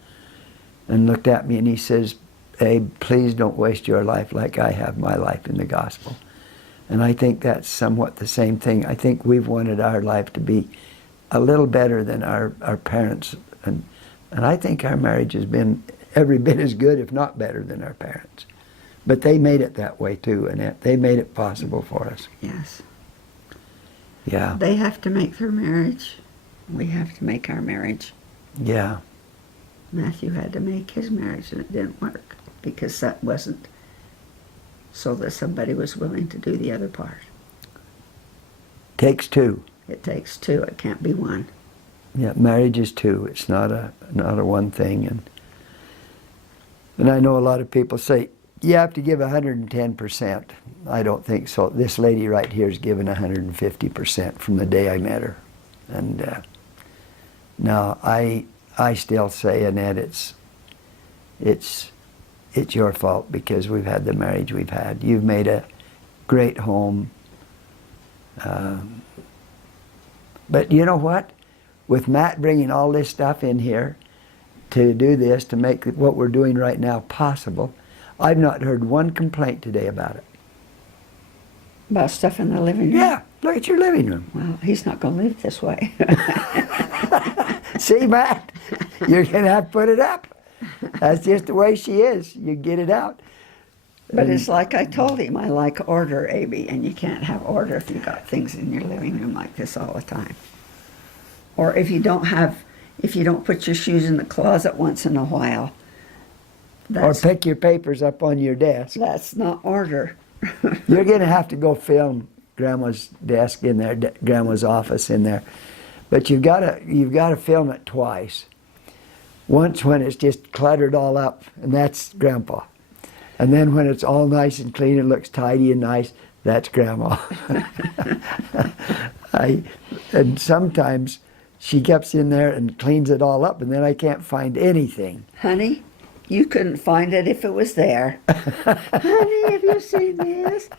and looked at me and he says, Abe, please don't waste your life like I have my life in the gospel. And I think that's somewhat the same thing. I think we've wanted our life to be a little better than our parents. And I think our marriage has been every bit as good, if not better, than our parents. But they made it that way too, Annette. They made it possible for us. Yes. Yeah. They have to make their marriage. We have to make our marriage. Yeah. Matthew had to make his marriage and it didn't work because that wasn't so that somebody was willing to do the other part. Takes two. It takes two. It can't be one. Yeah, marriage is two. It's not a one thing. And I know a lot of people say, you have to give 110%. I don't think so. This lady right here has given 150% from the day I met her. And now I still say, Annette, it's your fault because we've had the marriage we've had. You've made a great home. But you know what? With Matt bringing all this stuff in here to do this, to make what we're doing right now possible, I've not heard one complaint today about it. About stuff in the living room? Yeah, look at your living room. Well, he's not going to live this way. See, Matt? You're going to have to put it up. That's just the way she is. You get it out. But it's like I told him, I like order, Abe, and you can't have order if you've got things in your living room like this all the time. Or if you don't put your shoes in the closet once in a while. Or pick your papers up on your desk. That's not order. You're going to have to go film Grandma's desk in there, Grandma's office in there. But you've got to film it twice. Once when it's just cluttered all up, and that's Grandpa. And then when it's all nice and clean and looks tidy and nice, that's Grandma. And sometimes she gets in there and cleans it all up, and then I can't find anything. Honey, you couldn't find it if it was there. Honey, have you seen this?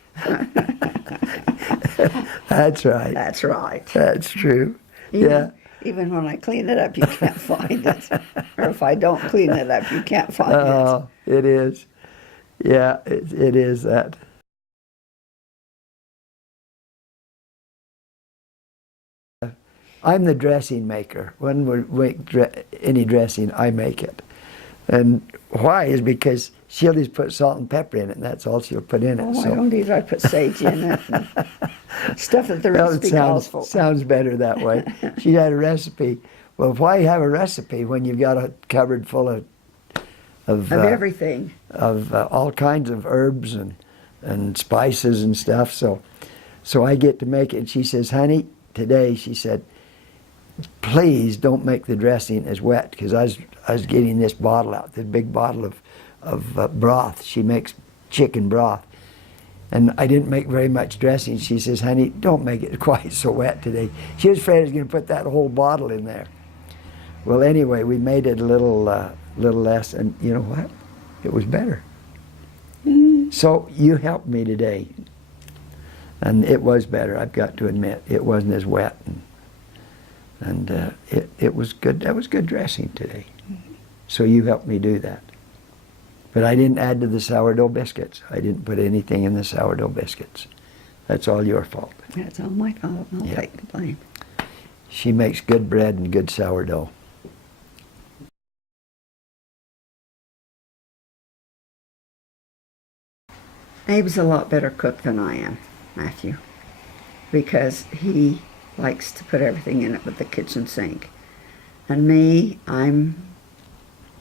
That's right. That's right. That's true. Yeah. Even when I clean it up, you can't find it. Or if I don't clean it up, you can't find it. Oh, it is. Yeah, it is that. I'm the dressing maker. When we make any dressing, I make it. And why is because she'll just put salt and pepper in it, and that's all she'll put in it. Oh, I don't either. I put sage in it. Stuff that the Well, recipe calls for. sounds better that way. She had a recipe. Well, why have a recipe when you've got a cupboard full of everything? Of all kinds of herbs and spices and stuff. So I get to make it. And she says, honey, today, she said, please don't make the dressing as wet, because I was getting this bottle out, this big bottle of broth. She makes chicken broth. And I didn't make very much dressing. She says, honey, don't make it quite so wet today. She was afraid I was going to put that whole bottle in there. Well, anyway, we made it a little less, and you know what? It was better. So you helped me today. And it was better, I've got to admit. It wasn't as wet. And it was good. That was good dressing today. So you helped me do that. But I didn't add to the sourdough biscuits. I didn't put anything in the sourdough biscuits. That's all your fault. That's all my fault. I'll take the blame. She makes good bread and good sourdough. Abe's a lot better cook than I am, Matthew, because he likes to put everything in it with the kitchen sink. And me, I'm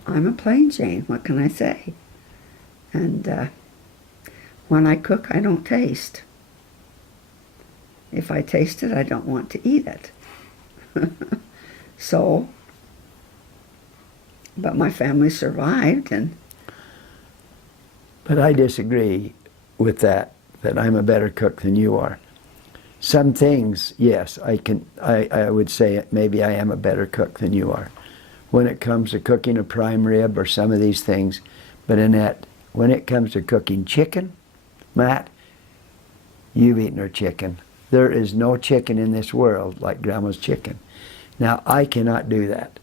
a plain Jane. What can I say? And when I cook, I don't taste. If I taste it, I don't want to eat it. So But my family survived, and But I disagree with that I'm a better cook than you are. Some things, yes, I would say maybe I am a better cook than you are. When it comes to cooking a prime rib or some of these things, but Annette, when it comes to cooking chicken, Matt, you've eaten her chicken. There is no chicken in this world like Grandma's chicken. Now, I cannot do that.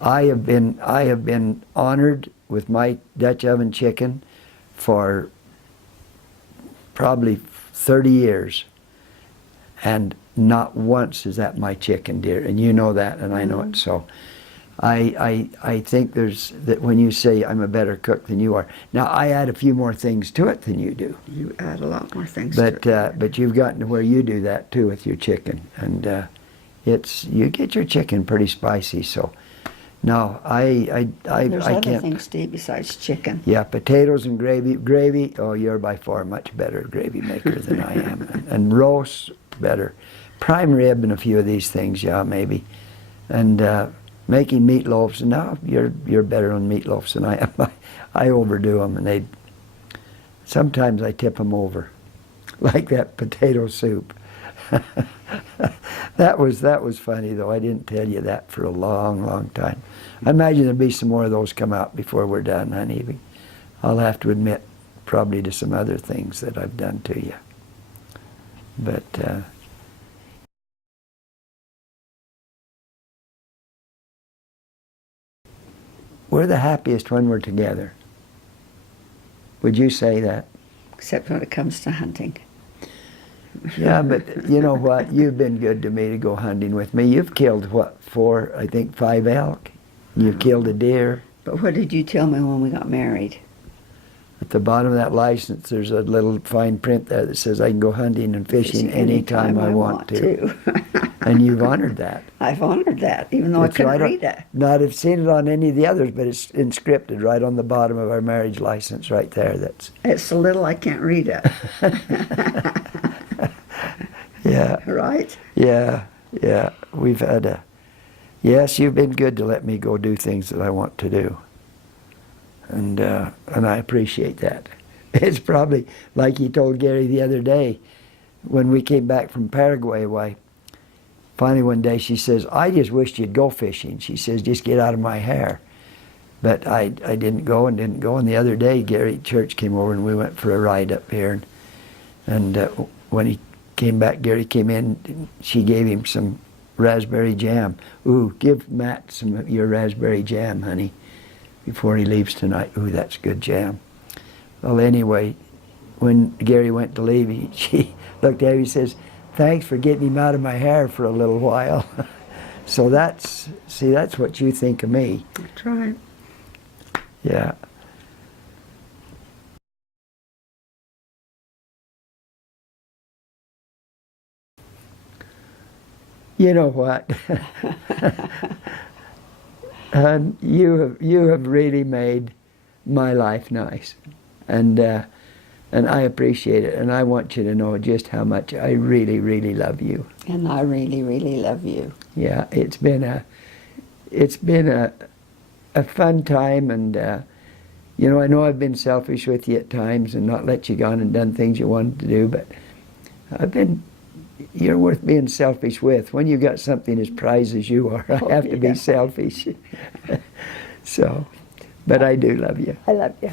I have been honored with my Dutch oven chicken for probably 30 years. And not once is that my chicken, dear. And you know that, and I know it. So I think there's that when you say I'm a better cook than you are. Now, I add a few more things to it than you do. you add a lot more things to it. But you've gotten to where you do that too with your chicken. And you get your chicken pretty spicy. So, no, I There's other can't. things to eat besides chicken. Yeah, potatoes and gravy. Gravy, oh, you're by far a much better gravy maker than I am. And roasts, better. Prime rib and a few of these things, yeah, maybe. And making meatloaves, no, you're better on meatloaves than I am. I overdo them, and sometimes I tip them over, like that potato soup. That was funny, though. I didn't tell you that for a long, long time. I imagine there'll be some more of those come out before we're done, honey. I'll have to admit probably to some other things that I've done to you. But we're the happiest when we're together. Would you say that? Except when it comes to hunting. Yeah, but you know what? You've been good to me to go hunting with me. You've killed, what, 5 elk? You've killed a deer. But what did you tell me when we got married? At the bottom of that license, there's a little fine print there that says I can go hunting and fishing anytime I want to. And you've honored that. I've honored that, even though It's I couldn't right read it. Not have seen it on any of the others, but it's inscripted right on the bottom of our marriage license right there. It's so little I can't read it. Yeah. Right? Yeah. We've had yes, you've been good to let me go do things that I want to do. And I appreciate that. It's probably like you told Gary the other day when we came back from Paraguay. Why, finally one day she says, I just wished you'd go fishing. She says, just get out of my hair. But I didn't go. And the other day Gary Church came over and we went for a ride up here. And when he came back, Gary came in, she gave him some raspberry jam. Ooh, give Matt some of your raspberry jam, honey, before he leaves tonight. Ooh, that's good jam. Well, anyway, when Gary went to leave, she looked at him and says, thanks for getting him out of my hair for a little while. So that's what you think of me. That's right. Yeah. You know what? And you have really made my life nice, and I appreciate it, and I want you to know just how much I really, really love you. And I really, really love you. Yeah, it's been a fun time, and you know, I know I've been selfish with you at times and not let you go on and done things you wanted to do, but you're worth being selfish with. When you got something as prized as you are, I have to be selfish. So, but I do love you. I love you.